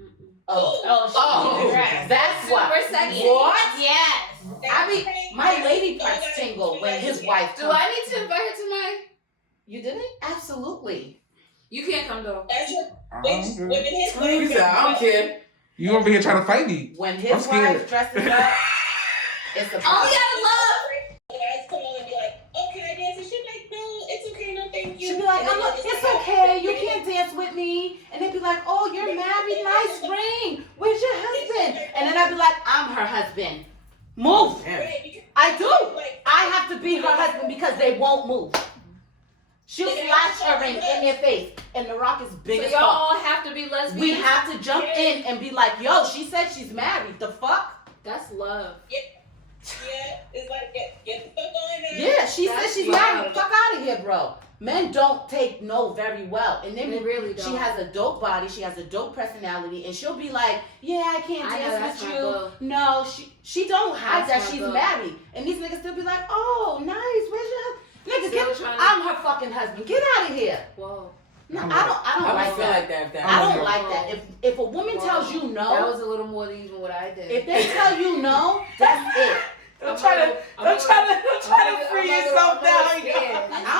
Mm-mm. That's what. Super sexy. What? Yes. I mean, my lady parts tingle when his wife. Do I need to invite her to my? You didn't? Absolutely. You can't come though. That's your I when don't care. his He said, I don't care. You over here trying to fight me? When I'm his scared. wife dresses up, it's a Oh problem. yeah, love. The guys come on and be like, "Oh, can I dance?" And she's like, "No, it's okay, no, thank you." She'd be like, And then "Oh, look, they'll just it's like, okay. You can't dance with me." And they'd be like, "Oh, you're married. Nice ring. Where's your husband?" And then I'd be like, "I'm her husband. Move." Right, because, I do. like, I have to be her husband because they won't move. She'll flash her ring in their face, and the rock is big So as y'all fuck. all have to be lesbians. We have to jump in and be like, "Yo, she said she's married. The fuck?" That's love. yeah, it's like get the fuck on now. Yeah, she said That's she's love. married. Fuck out of here, bro. Men don't take no very well, and then They really don't. she has a dope body, she has a dope personality, and she'll be like, "Yeah, I can't I know, dance that's with my you." boo. No, she don't hide That's that my she's boo. married, and these niggas still be like, "Oh, nice. Where's your husband?" Nigga, Still trying to- I'm her fucking husband. Get out of here. Whoa. No, I don't I like would feel that. like that if that I was don't me. like that. If a woman Whoa. tells you That no, was a little more than even what I did. if they tell you no, that's it. Don't try to free yourself down. I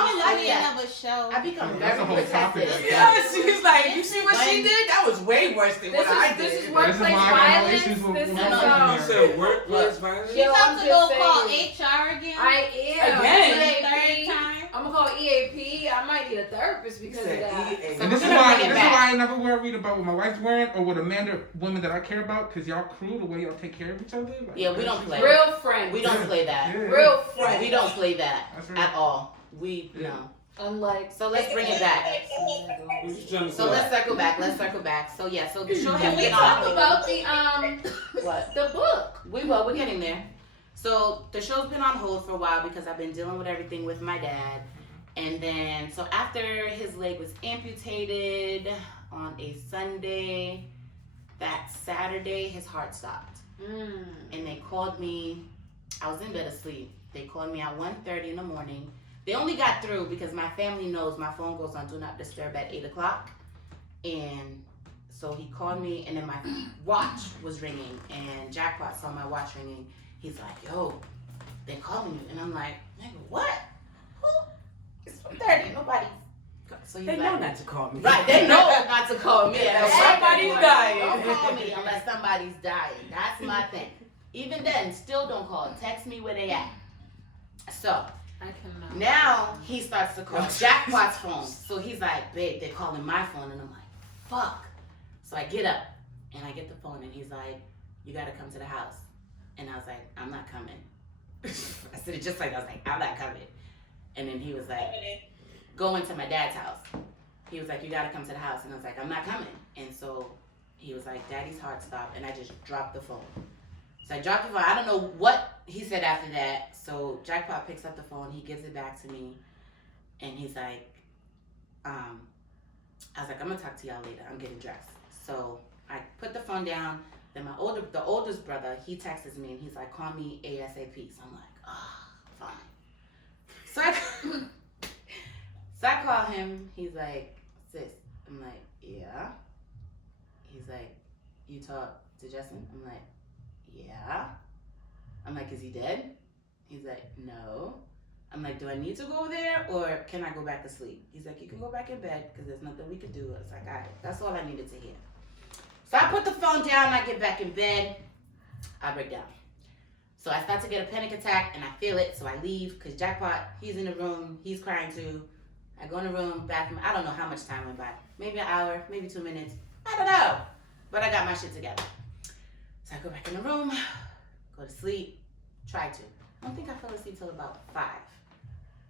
don't like that. Of a show. I become That's very a whole topic. protective. Yes, she's like, you see what she did? That was way worse than what I did. This is This is workplace why I got no violence. issues with This is women. You said workplace violence? You Yo, have I'm to just go call saying. HR again. I am. Again? Third time. I'm gonna call EAP. I might need a therapist because of that. And this is We're gonna why bring it this is back. why I never worried about what my wife's wearing or what Amanda women that I care about, because y'all crew the way y'all take care of each other. Like, Yeah, we don't play. Real friends. We don't play that. Yeah. Real friends. We don't play that That's right. at all. We Yeah. no. Unlike. So let's bring it back. What you trying to So say? let's circle back. Let's circle back. So yeah, so the show has Can we been talk on. about the What? the book? We're getting there. So the show's been on hold for a while because I've been dealing with everything with my dad. And then, so after his leg was amputated on a Sunday, that Saturday, his heart stopped. And they called me, I was in bed asleep. They called me at 1:30 in the morning. They only got through because my family knows my phone goes on Do Not Disturb at 8 o'clock. And so he called me, and then my watch was ringing, and Jackpot saw my watch ringing. He's like, "Yo, they calling you." And I'm like, "Nigga, what? Who? It's 1:30, nobody." So he's They like, know not to call me. right, they know not to call me. Yeah, Unless somebody's dying. Don't call me unless somebody's dying. That's my thing. Even then, still don't call. Text me where they at. So I cannot. now he starts to call Jackpot's phone. So he's like, "Babe, they're calling my phone." And I'm like, "Fuck." So I get up and I get the phone, and he's like, "You gotta come to the house." And I was like, "I'm not coming." I said it just like that. I was like, "I'm not coming." And then he was like, "Go into my dad's house." He was like, "You gotta come to the house." And I was like, "I'm not coming." And so he was like, "Daddy's heart stopped." And I just dropped the phone. So I dropped the phone. I don't know what he said after that. So Jackpot picks up the phone. He gives it back to me. And he's like, I was like, "I'm gonna talk to y'all later. I'm getting dressed." So I put the phone down. Then the oldest brother, he texts me and he's like, "Call me ASAP." So I'm like, fine. So I call him. He's like, "Sis." I'm like, "Yeah." He's like, "You talk to Justin?" I'm like, "Yeah." I'm like, "Is he dead?" He's like, "No." I'm like, "Do I need to go there or can I go back to sleep?" He's like, "You can go back in bed because there's nothing we can do." I was like, "All right." That's all I needed to hear. So I put the phone down, I get back in bed, I break down. So I start to get a panic attack and I feel it, so I leave because Jackpot, he's in the room, he's crying too. I go in the room, bathroom, I don't know how much time went by. Maybe an hour, maybe 2 minutes, I don't know. But I got my shit together. So I go back in the room, go to sleep, try to. I don't think I fell asleep till about 5.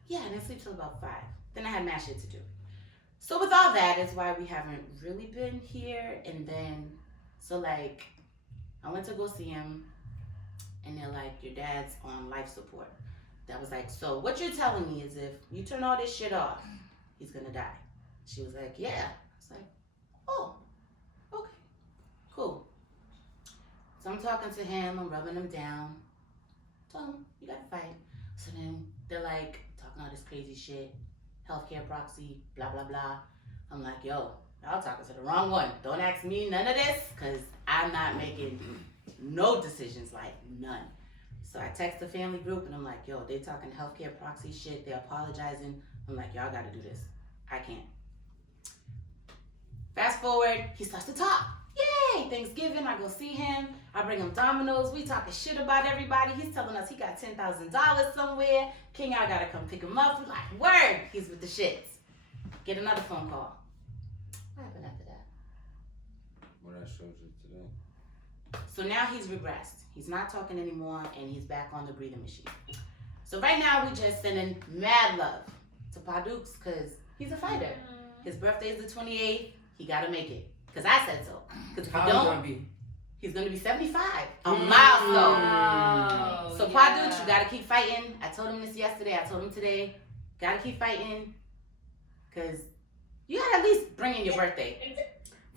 Yeah, I didn't sleep till about 5. Then I had mad shit to do. So with all that is why we haven't really been here. And then, so like, I went to go see him, and they're like, your dad's on life support. That was like, so what you're telling me is if you turn all this shit off, he's gonna die. She was like, yeah. I was like, oh, okay, cool. So I'm talking to him, I'm rubbing him down. Told him, you gotta fight. So then they're like, talking all this crazy shit, healthcare proxy, blah, blah, blah. I'm like, yo, y'all talking to the wrong one. Don't ask me none of this, because I'm not making no decisions, like none. So I text the family group, and I'm like, yo, they talking healthcare proxy shit. They're apologizing. I'm like, y'all gotta do this. I can't. Fast forward, he starts to talk. Yay! Thanksgiving, I go see him. I bring him Domino's. We talking shit about everybody. He's telling us he got $10,000 somewhere. King, I gotta come pick him up. We like, word! He's with the shits. Get another phone call. What happened after that? What I showed you today. So now he's regressed. He's not talking anymore, and he's back on the breathing machine. So right now, we just sending mad love to Pa Dukes, because he's a fighter. His birthday is the 28th. He gotta make it. Because I said so. Because if he don't, he's gonna be 75. A milestone. So Pa Dukes, you gotta keep fighting. I told him this yesterday. I told him today. Gotta keep fighting. Because you gotta at least bring in your birthday.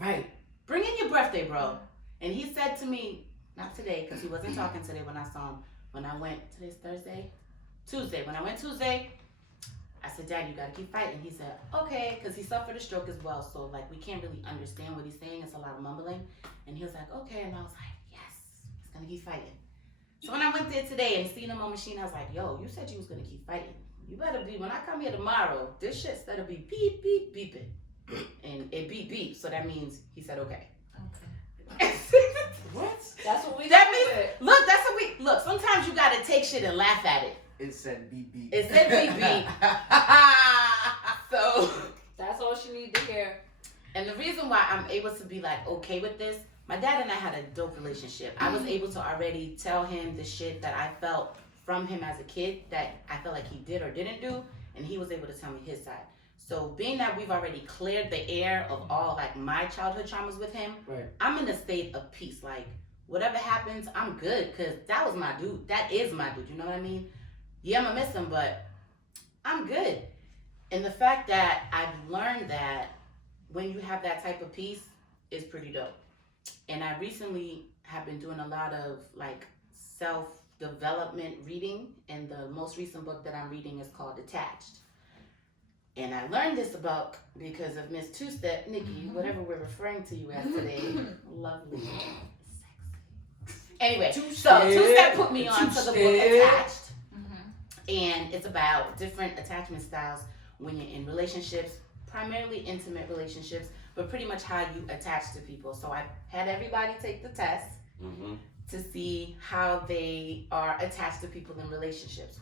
Right. Bring in your birthday, bro. And he said to me, not today, because he wasn't talking today when I saw him. When I went, today's Thursday? Tuesday. When I went Tuesday, I said, Dad, you gotta keep fighting. He said, okay, because he suffered a stroke as well. So, like, we can't really understand what he's saying. It's a lot of mumbling. And he was like, okay. And I was like, yes, he's gonna keep fighting. So when I went there today and seen him on machine, I was like, yo, you said you was gonna keep fighting. You better be, when I come here tomorrow, this shit's gonna be beep, beep, beeping. And it beep, beep. So that means he said, okay. What? That's what we That do means, it. look, that's what we, look, sometimes you gotta take shit and laugh at it. It said beep beep. It said beep, beep. So. That's all she needed to hear. And the reason why I'm able to be like okay with this, my dad and I had a dope relationship. I was able to already tell him the shit that I felt from him as a kid that I felt like he did or didn't do, and he was able to tell me his side. So being that we've already cleared the air of all like my childhood traumas with him, Right. I'm in a state of peace. Like whatever happens, I'm good, because that was my dude. That is my dude. You know what I mean? Yeah, I'm gonna miss him, but I'm good. And the fact that I've learned that when you have that type of peace is pretty dope. And I recently have been doing a lot of like self-development reading, and the most recent book that I'm reading is called Detached. And I learned this about because of Miss TwoStep, Nikki, whatever we're referring to you as today. Lovely. Sexy. Anyway, so TwoStep put me on to the book Attached. And it's about different attachment styles when you're in relationships, primarily intimate relationships, but pretty much how you attach to people. So I had everybody take the test to see how they are attached to people in relationships.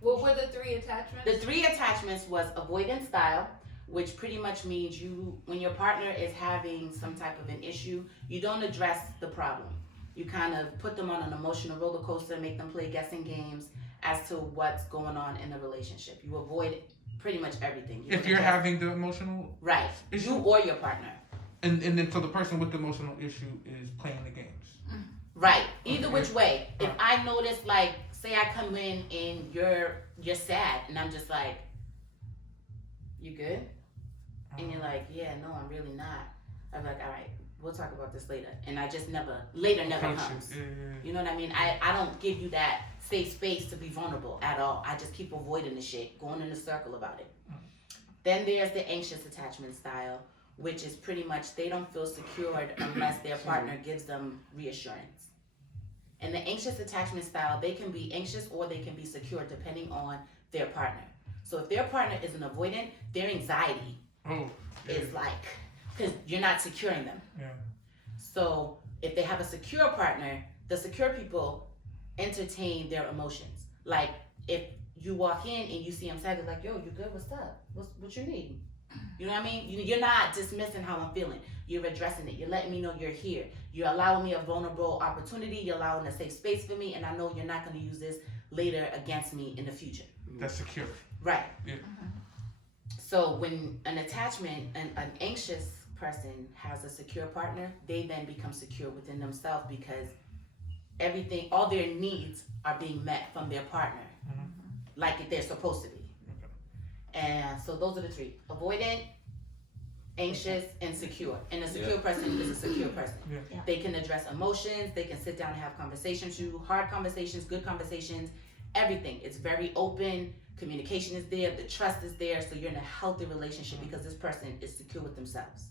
What were the 3 attachments? The 3 attachments was Avoidance Style, which pretty much means you, when your partner is having some type of an issue, you don't address the problem. You kind of put them on an emotional roller coaster, make them play guessing games as to what's going on in the relationship. You avoid pretty much everything. If you're having the emotional issue, you or your partner. And then so the person with the emotional issue is playing the games. Right. Either which way. If I notice, like, say I come in and you're sad, and I'm just like, you good? And you're like, yeah, no, I'm really not. I'm like, all right, we'll talk about this later. And I just never comes. You know what I mean? I don't give you that safe space to be vulnerable at all. I just keep avoiding the shit, going in a circle about it. Then there's the anxious attachment style, which is pretty much they don't feel secured unless their partner gives them reassurance. And the anxious attachment style, they can be anxious or they can be secure depending on their partner. So if their partner is an avoidant, their anxiety is like, because you're not securing them. Yeah. So if they have a secure partner, the secure people entertain their emotions. Like if you walk in and you see them sad, they're like, yo, you good? What's up? What you need? You know what I mean? You're not dismissing how I'm feeling. You're addressing it. You're letting me know you're here. You're allowing me a vulnerable opportunity. You're allowing a safe space for me. And I know you're not going to use this later against me in the future. That's secure. Right. Yeah. So when an attachment, an anxious person has a secure partner, they then become secure within themselves because everything, all their needs are being met from their partner, like they're supposed to be. And so those are the three: avoidant, anxious, and secure. And a secure person is a secure person. They can address emotions. They can sit down and have conversations. Hard conversations, good conversations, everything. It's very open. Communication is there. The trust is there. So you're in a healthy relationship because this person is secure with themselves.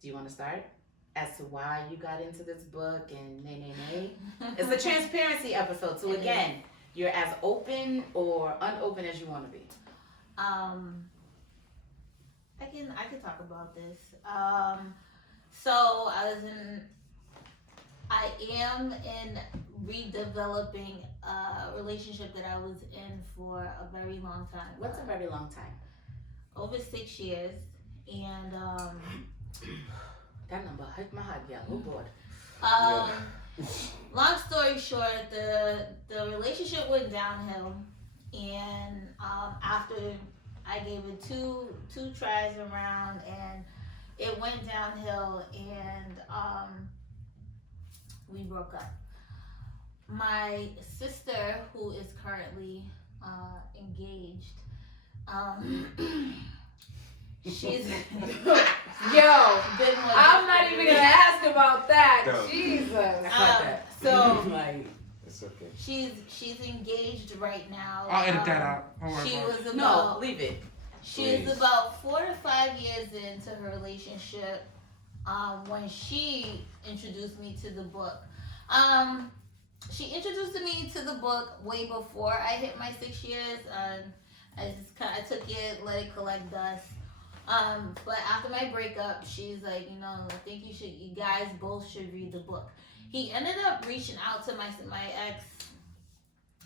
Do you want to start as to why you got into this book and nay? It's a transparency episode. So again, you're as open or unopen as you want to be. I can talk about this. So I am in redeveloping a relationship that I was in for a very long time. What's a very long time? Over 6 years, and that number hurt my heart, yeah. Oh boy. Long story short, the relationship went downhill, and after I gave it two tries around, and it went downhill, and we broke up. My sister, who is currently engaged, she's yo. I'm not even gonna ask about that. No. Jesus. So It's okay. she's engaged right now. I'll edit that out. Don't worry She about it. was No, about leave it. she was about 4 to 5 years into her relationship when she introduced me to the book. She introduced me to the book way before I hit my 6 years. I took it, let it collect dust. But after my breakup, she's like, I think you guys both should read the book. He ended up reaching out to my ex,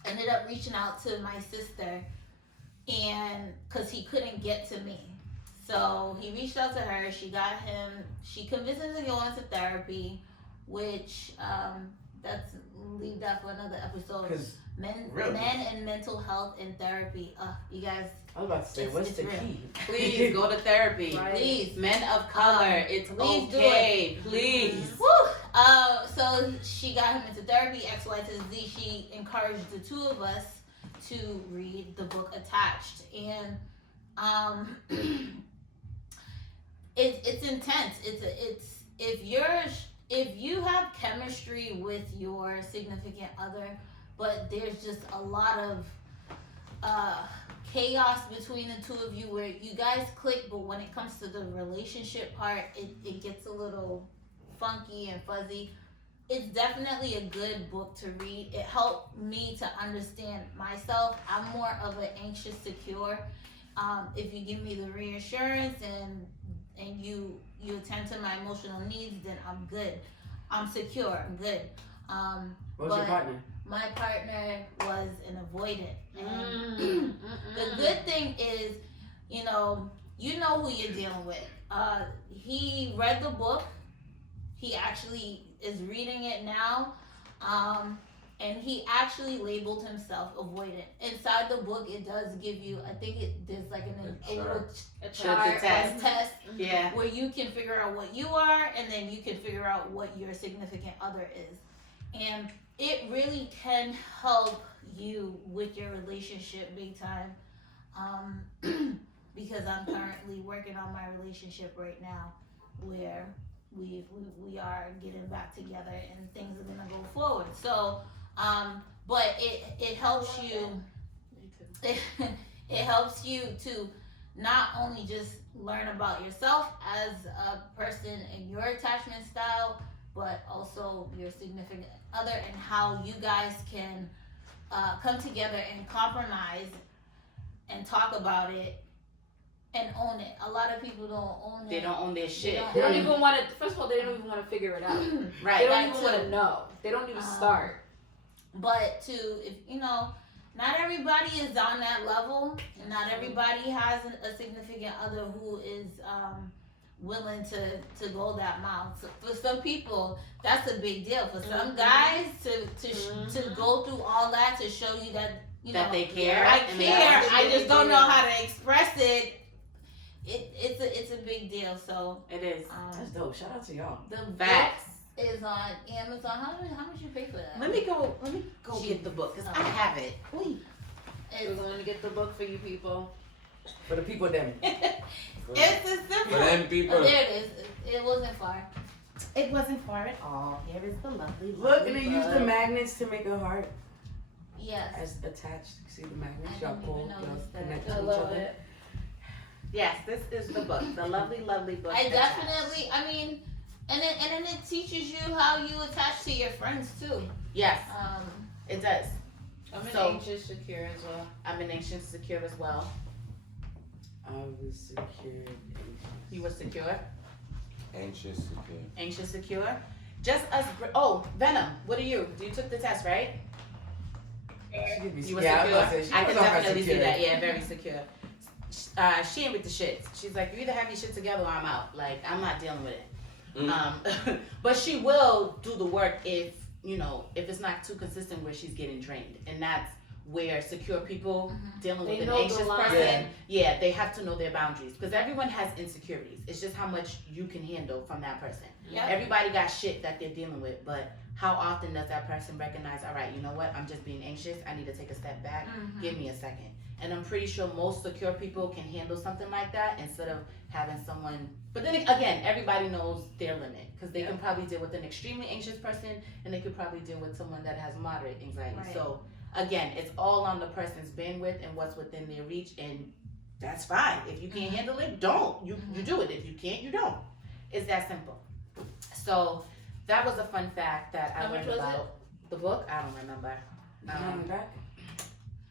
ended up reaching out to my sister, and because he couldn't get to me. So he reached out to her, she convinced him to go into therapy, which, leave that for another episode. Men and mental health and therapy. You guys. I was about to say, what's the key? Please go to therapy. Right. Please, men of color. It's please okay. Please. Woo! So she got him into therapy, X, Y, to Z. She encouraged the two of us to read the book Attached, and it's intense. It's if you have chemistry with your significant other, but there's just a lot of chaos between the two of you where you guys click, but when it comes to the relationship part, it gets a little funky and fuzzy. It's definitely a good book to read. It helped me to understand myself. I'm more of an anxious, secure. If you give me the reassurance and you attend to my emotional needs, then I'm good. I'm secure. I'm good. What's your partner? My partner was an avoidant. And the good thing is, you know who you're dealing with. He read the book. He actually is reading it now. And he actually labeled himself avoidant. Inside the book, it does give you, I think there's like a test Yeah. where you can figure out what you are, and then you can figure out what your significant other is. And it really can help you with your relationship big time. Because I'm currently working on my relationship right now, where we are getting back together and things are gonna go forward. So, but it helps you. It helps you to not only just learn about yourself as a person and your attachment style, but also your significant other and how you guys can come together and compromise and talk about it and own it. A lot of people don't own it. They don't own their shit. They don't even want to. First of all, they don't even want to figure it out. Right. They don't even want to know. They don't even start. But not everybody is on that level. Not everybody has a significant other who is willing to go that mile. So for some people, that's a big deal. For some guys, to go through all that to show you that that they care. I and care. I just don't know Yeah. how to express it. It's a big deal. So It is. That's dope. Shout out to y'all. the Facts. book is on Amazon. How much you pay for that? Let me go get the book because I have it. We're It's, going to get the book for you people. For the people them. it's a simple. For them people. Oh, there it is. It wasn't far. It wasn't far at all. Here is the lovely. Look, and lovely they use the book. magnets to make a heart Yes. as attached. See the magnets? I Y'all didn't pull, even y'all notice that. connect I to each love other. it. Yes, this is the book. The lovely, lovely book. I attached. definitely. I mean, and then it teaches you how you attach to your friends too. Yes, Um, it does. I'm an So- anxious, secure as well. I'm an anxious, secure as well. I was secure. You were secure, Anxious, okay. anxious, secure. Just us. Oh, Vynom. What are you? You took the test, right? You were Yeah, secure. I was about to say, she I was can all right definitely see secure. that. Yeah, very secure. She ain't with the shits. She's like, you either have your shit together or I'm out. Like, I'm not dealing with it. But she will do the work if it's not too consistent where she's getting drained, and that's where secure people dealing They with an know the anxious line. person, yeah, they have to know their boundaries because everyone has insecurities. It's just how much you can handle from that person. yeah. Everybody got shit that they're dealing with, but how often does that person recognize, all right, you know what, I'm just being anxious, I need to take a step back, give me a second. And I'm pretty sure most secure people can handle something like that instead of having someone, but then again, everybody knows their limit because they can probably deal with an extremely anxious person and they could probably deal with someone that has moderate anxiety. Right. So again, it's all on the person's bandwidth and what's within their reach, and that's fine. If you can't handle it, don't. You do it. If you can't, you don't. It's that simple. So that was a fun fact that I How much learned was about the book. I don't remember. Back?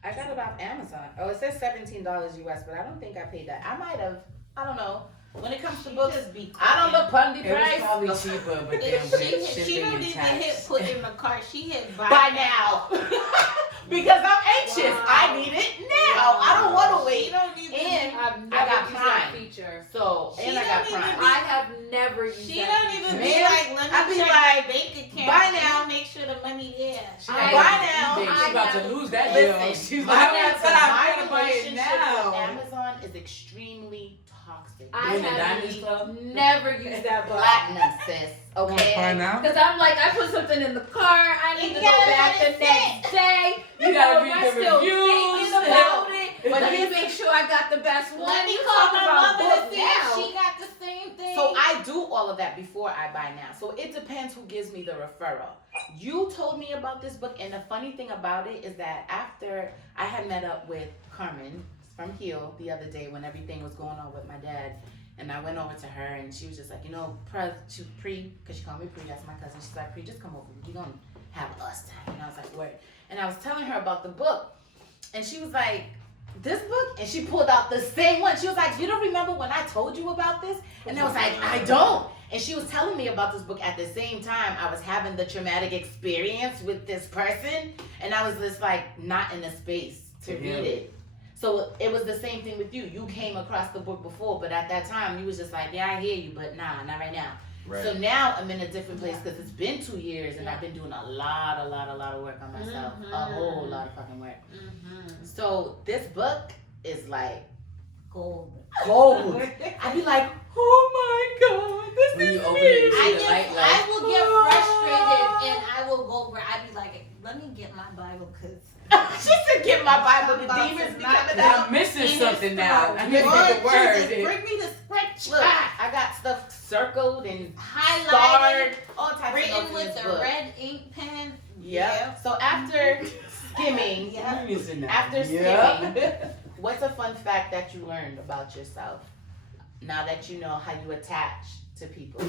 I got it off Amazon. Oh, it says $17 US, but I don't think I paid that. I might have. I don't know. When it comes to books, I don't look on the It was price. probably cheaper, but then If with she shipping don't and even hit tax. put in the cart. She hit By now. Because I'm anxious. Wow. I need it now. I don't want to She wait. don't even. And I've I never got used that Prime. feature. So, She and I got don't even Prime. be- I have never used She that don't feature. even Man, be like, let I me be check like, my bank account. by Let me now- make sure the money there. She I- got by it. now, She I about to have- lose that Listen, deal. She's my like, relationship- I my gotta buy it relationship with now. Amazon is extremely toxic. I Doing the have Diamonds Club? never used that button. Platinum, sis. Buy Okay. now? Because I'm like, I put something in the car, I need You to go gotta back let the it next day. You gotta know, read I'm the still reviews. thinking about it. But Let me here's- make sure I got the best one. Let me You call talk my about mother book to see now. if she got the same thing. So I do all of that before I buy now. So it depends who gives me the referral. You told me about this book, and the funny thing about it is that after I had met up with Carmen from Heal the other day when everything was going on with my dad, and I went over to her and she was just like, Pre, because she called me Pre, that's my cousin. She's like, Pre, just come over. We're going to have us time. And I was like, word. And I was telling her about the book, and she was like, this book? And she pulled out the same one. She was like, you don't remember when I told you about this? And I was like, I don't. And she was telling me about this book at the same time I was having the traumatic experience with this person, and I was just like not in a space to read it. So it was the same thing with you. You came across the book before, but at that time you was just like, yeah, I hear you, but nah, not right now. Right. So now I'm in a different place because it's been 2 years and I've been doing a lot of work on myself. A whole lot of fucking work. So this book is like gold. gold. I'd be like, oh my God, this When is you open me. it, you see the light, like, I will get frustrated and I will go where I'd be like, let me get my Bible because She said, get my Bible, the I'm demons be about to coming knock out. I'm missing in something his now. throat. I need to Lord get the word. Jesus, bring me the scripture. Look, I got stuff circled and Highlighted, starred, all types of written notes in with this a book. red ink pen. Yeah. So after skimming, Yeah. I'm missing that. after Yeah. skimming, what's a fun fact that you learned about yourself now that you know how you attach to people?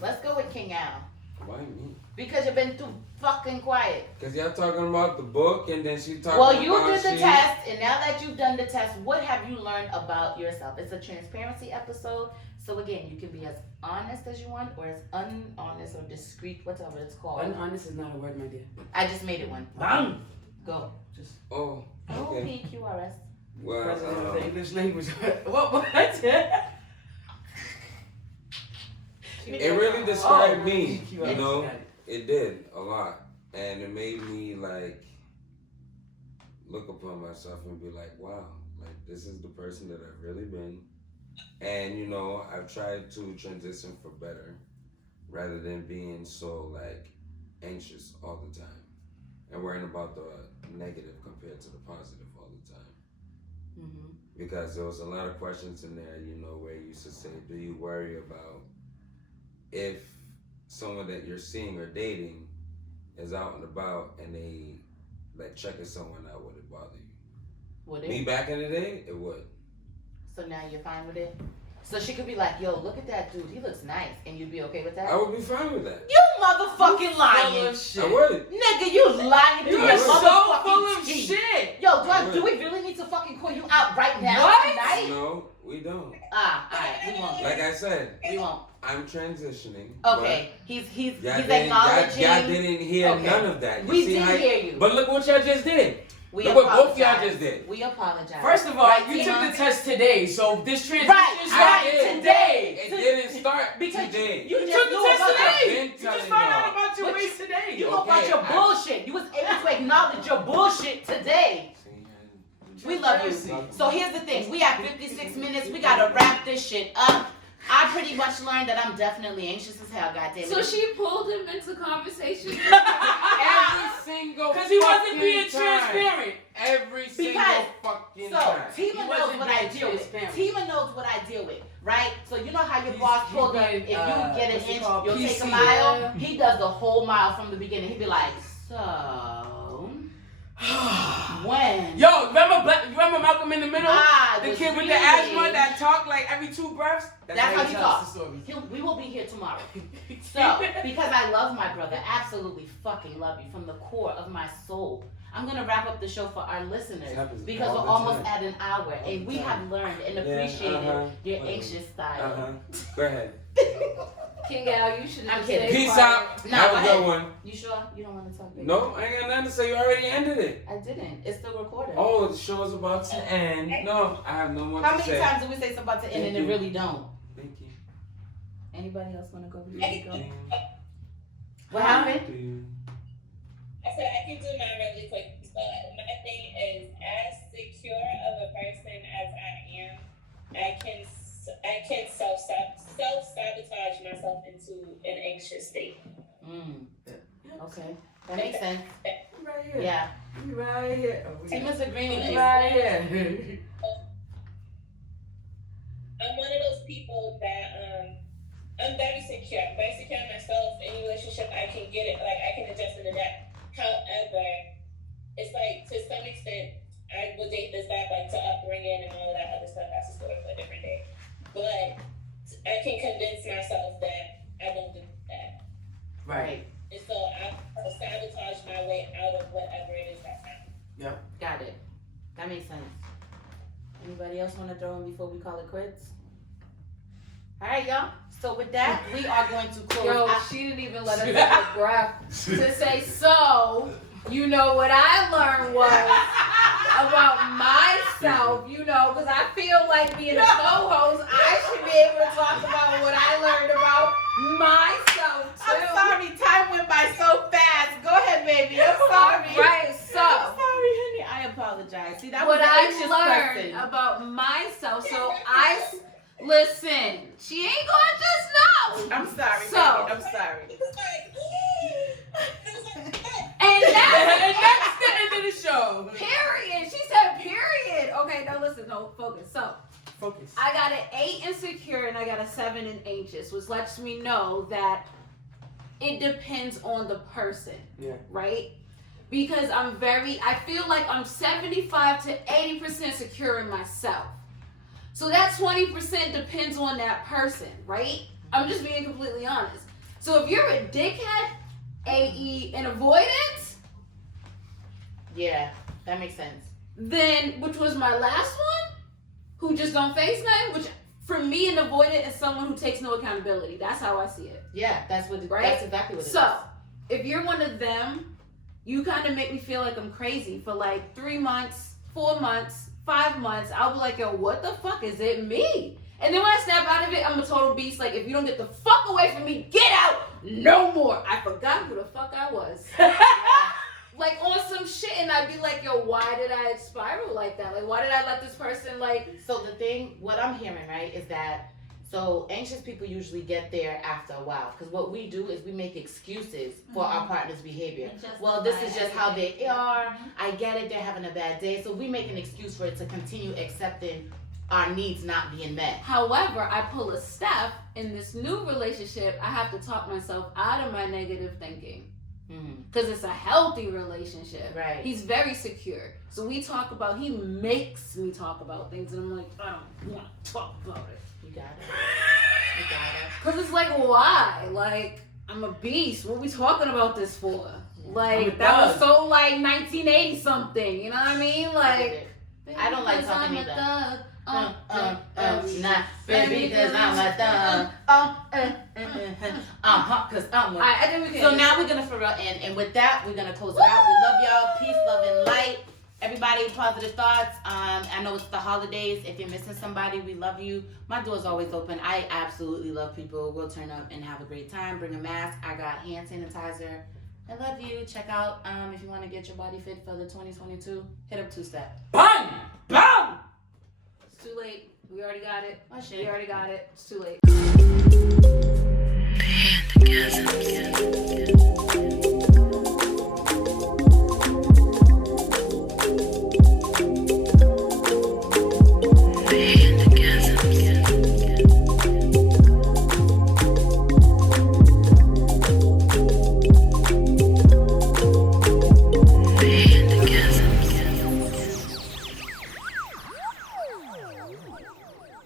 Let's go with King Al. Why me? Because you've been too fucking quiet. Because y'all talking about the book and then she talking Well, about you did the she- test, and now that you've done the test, what have you learned about yourself? It's a transparency episode. So again, you can be as honest as you want or as unhonest or discreet, whatever it's called. Unhonest is not a word, my dear. I just made it one. Bang! Go. Just Oh, okay. OPQRS. Well, president of the English language. What? it really described Oh, me, you you know? got it. It did a lot. And it made me look upon myself and be like, wow, like this is the person that I've really been. And you know, I've tried to transition for better rather than being so like anxious all the time and worrying about the negative compared to the positive all the time. Mm-hmm. Because there was a lot of questions in there, you know, where you used to say, do you worry about if someone that you're seeing or dating is out and about and they like checking someone out, would it bother you? Would it? Me back in the day, it would. So now you're fine with it? So she could be like, yo, look at that dude, he looks nice, and you'd be okay with that? I would be fine with that. You motherfucking lying. I would. Nigga, you lying. You are so full of shit. Yo, do we really need to fucking call you out right now tonight? No, we don't. Alright, we won't. Like I said, we won't. I'm transitioning. Okay, he's y'all acknowledging. Y'all didn't hear none of that. We did hear you. But look what y'all just did. We look what apologize. both y'all just did. We apologize. First of all, right, you Tima? took the test today, so this transition right, today. It didn't start because today. You took just the knew test about that. today. You just found out about your ways today. You know about your bullshit. You was able to acknowledge your bullshit today. We love you. So here's the thing. We have 56 minutes. We gotta wrap this shit up. I pretty much learned that I'm definitely anxious as hell, goddamn it. So she pulled him into conversation. Every single because he wasn't being time. transparent. Every single fucking so, time. Tima knows what I deal with. Tima knows what I deal with, right? So you know how your boss pulled up, if you get an inch, you'll take a mile. He does the whole mile from the beginning. He'd be like, so... when? Yo, remember Malcolm in the Middle? The kid with the really- asthma that talked like every 2 breaths? That's how he talks. the story. We will be here tomorrow. So, because I love my brother, absolutely fucking love you from the core of my soul. I'm going to wrap up the show for our listeners because we're almost at an hour and we have learned and appreciated your anxious style. Go ahead. King Al, you should. I'm kidding. Peace out. Have a good one. You sure? You don't want to talk, baby? No, I ain't got nothing to say. You already ended it. I didn't. It's still recorded. Oh, the show is about to end. No, I have no more How to say. many times do we say it's about to end and it really don't? Thank you. Anybody else want to go before we go? Thank What happened? you. I said I can do mine really quick. So my thing is, as secure of a person as I am, I can self-sabotage myself into an anxious state. Okay, that makes sense. Right here. Yeah. Right here. Tima's agreeing with you. Right here. I'm one of those people that I'm very secure. I'm very secure in myself. Any relationship I can get it, like I can adjust and adapt. However, it's like to some extent I will date this back like to upbringing and all of that other stuff. That's a story for a different day. But I can convince myself that I don't do that. Right. And so I sabotage my way out of whatever it is that's happening. Yep. Got it. That makes sense. Anybody else want to throw in before we call it quits? All right, y'all. So with that, we are going to close. Yo, she didn't even let us have a breath to say, so, you know what I learned was about myself, you know, because I feel like being a co-host, I should be able to talk about what I learned about myself, too. I'm sorry, time went by so fast. Go ahead, baby. I'm sorry. Right, so. I'm sorry, honey. I apologize. See, that What was an I anxious learned question. about myself, so listen, she ain't gonna just know. I'm sorry, So. baby. I'm sorry. And that's the end of the show. Period. She said period. Okay, now listen, no, focus. So, Focus. I got an 8 in secure and I got a 7 in anxious, which lets me know that it depends on the person. Yeah. Right? Because I feel like I'm 75 to 80% secure in myself. So that 20% depends on that person, right? I'm just being completely honest. So if you're a dickhead, AE, and avoidance, Yeah, that makes sense. then, which was my last one, who just don't face nothing, which for me, an avoidant is someone who takes no accountability. That's how I see it. Yeah, that's Right? That's exactly what it is. So, if you're one of them, you kind of make me feel like I'm crazy for like 3 months, 4 months, 5 months. I'll be like, yo, what the fuck is it me? And then when I snap out of it, I'm a total beast. Like, if you don't get the fuck away from me, get out, no more. I forgot who the fuck I was. like on some shit, and I'd be like, yo, why did I spiral like that? Like, why did I let this person like? So the thing, what I'm hearing, right, is that so anxious people usually get there after a while, because what we do is we make excuses for our partner's behavior. Well, this is just how they are. I get it. They're having a bad day, so we make an excuse for it to continue accepting our needs not being met. However, I pull a Steph in this new relationship. I have to talk myself out of my negative thinking. Because it's a healthy relationship. Right. He's very secure. So he makes me talk about things, and I'm like, I don't want to talk about it. You got it. Because it's like, why? Like, I'm a beast. What are we talking about this for? Like, that was so like 1980 something. You know what I mean? Like, I don't like talking I'm either. a thug. Nah, baby, because I'm a thug. Because I'm a I think we can. So now we're gonna for real, and with that, we're gonna close it out. We love y'all. Peace, love, and light. Everybody, positive thoughts. I know it's the holidays. If you're missing somebody, we love you. My door's always open. I absolutely love people. We'll turn up and have a great time. Bring a mask. I got hand sanitizer. I love you. Check out if you want to get your body fit for the 2022. Hit up TwoStep. Bang! Bang! It's too late. We already got it. Oh shit. We already got it. It's too late. Panda.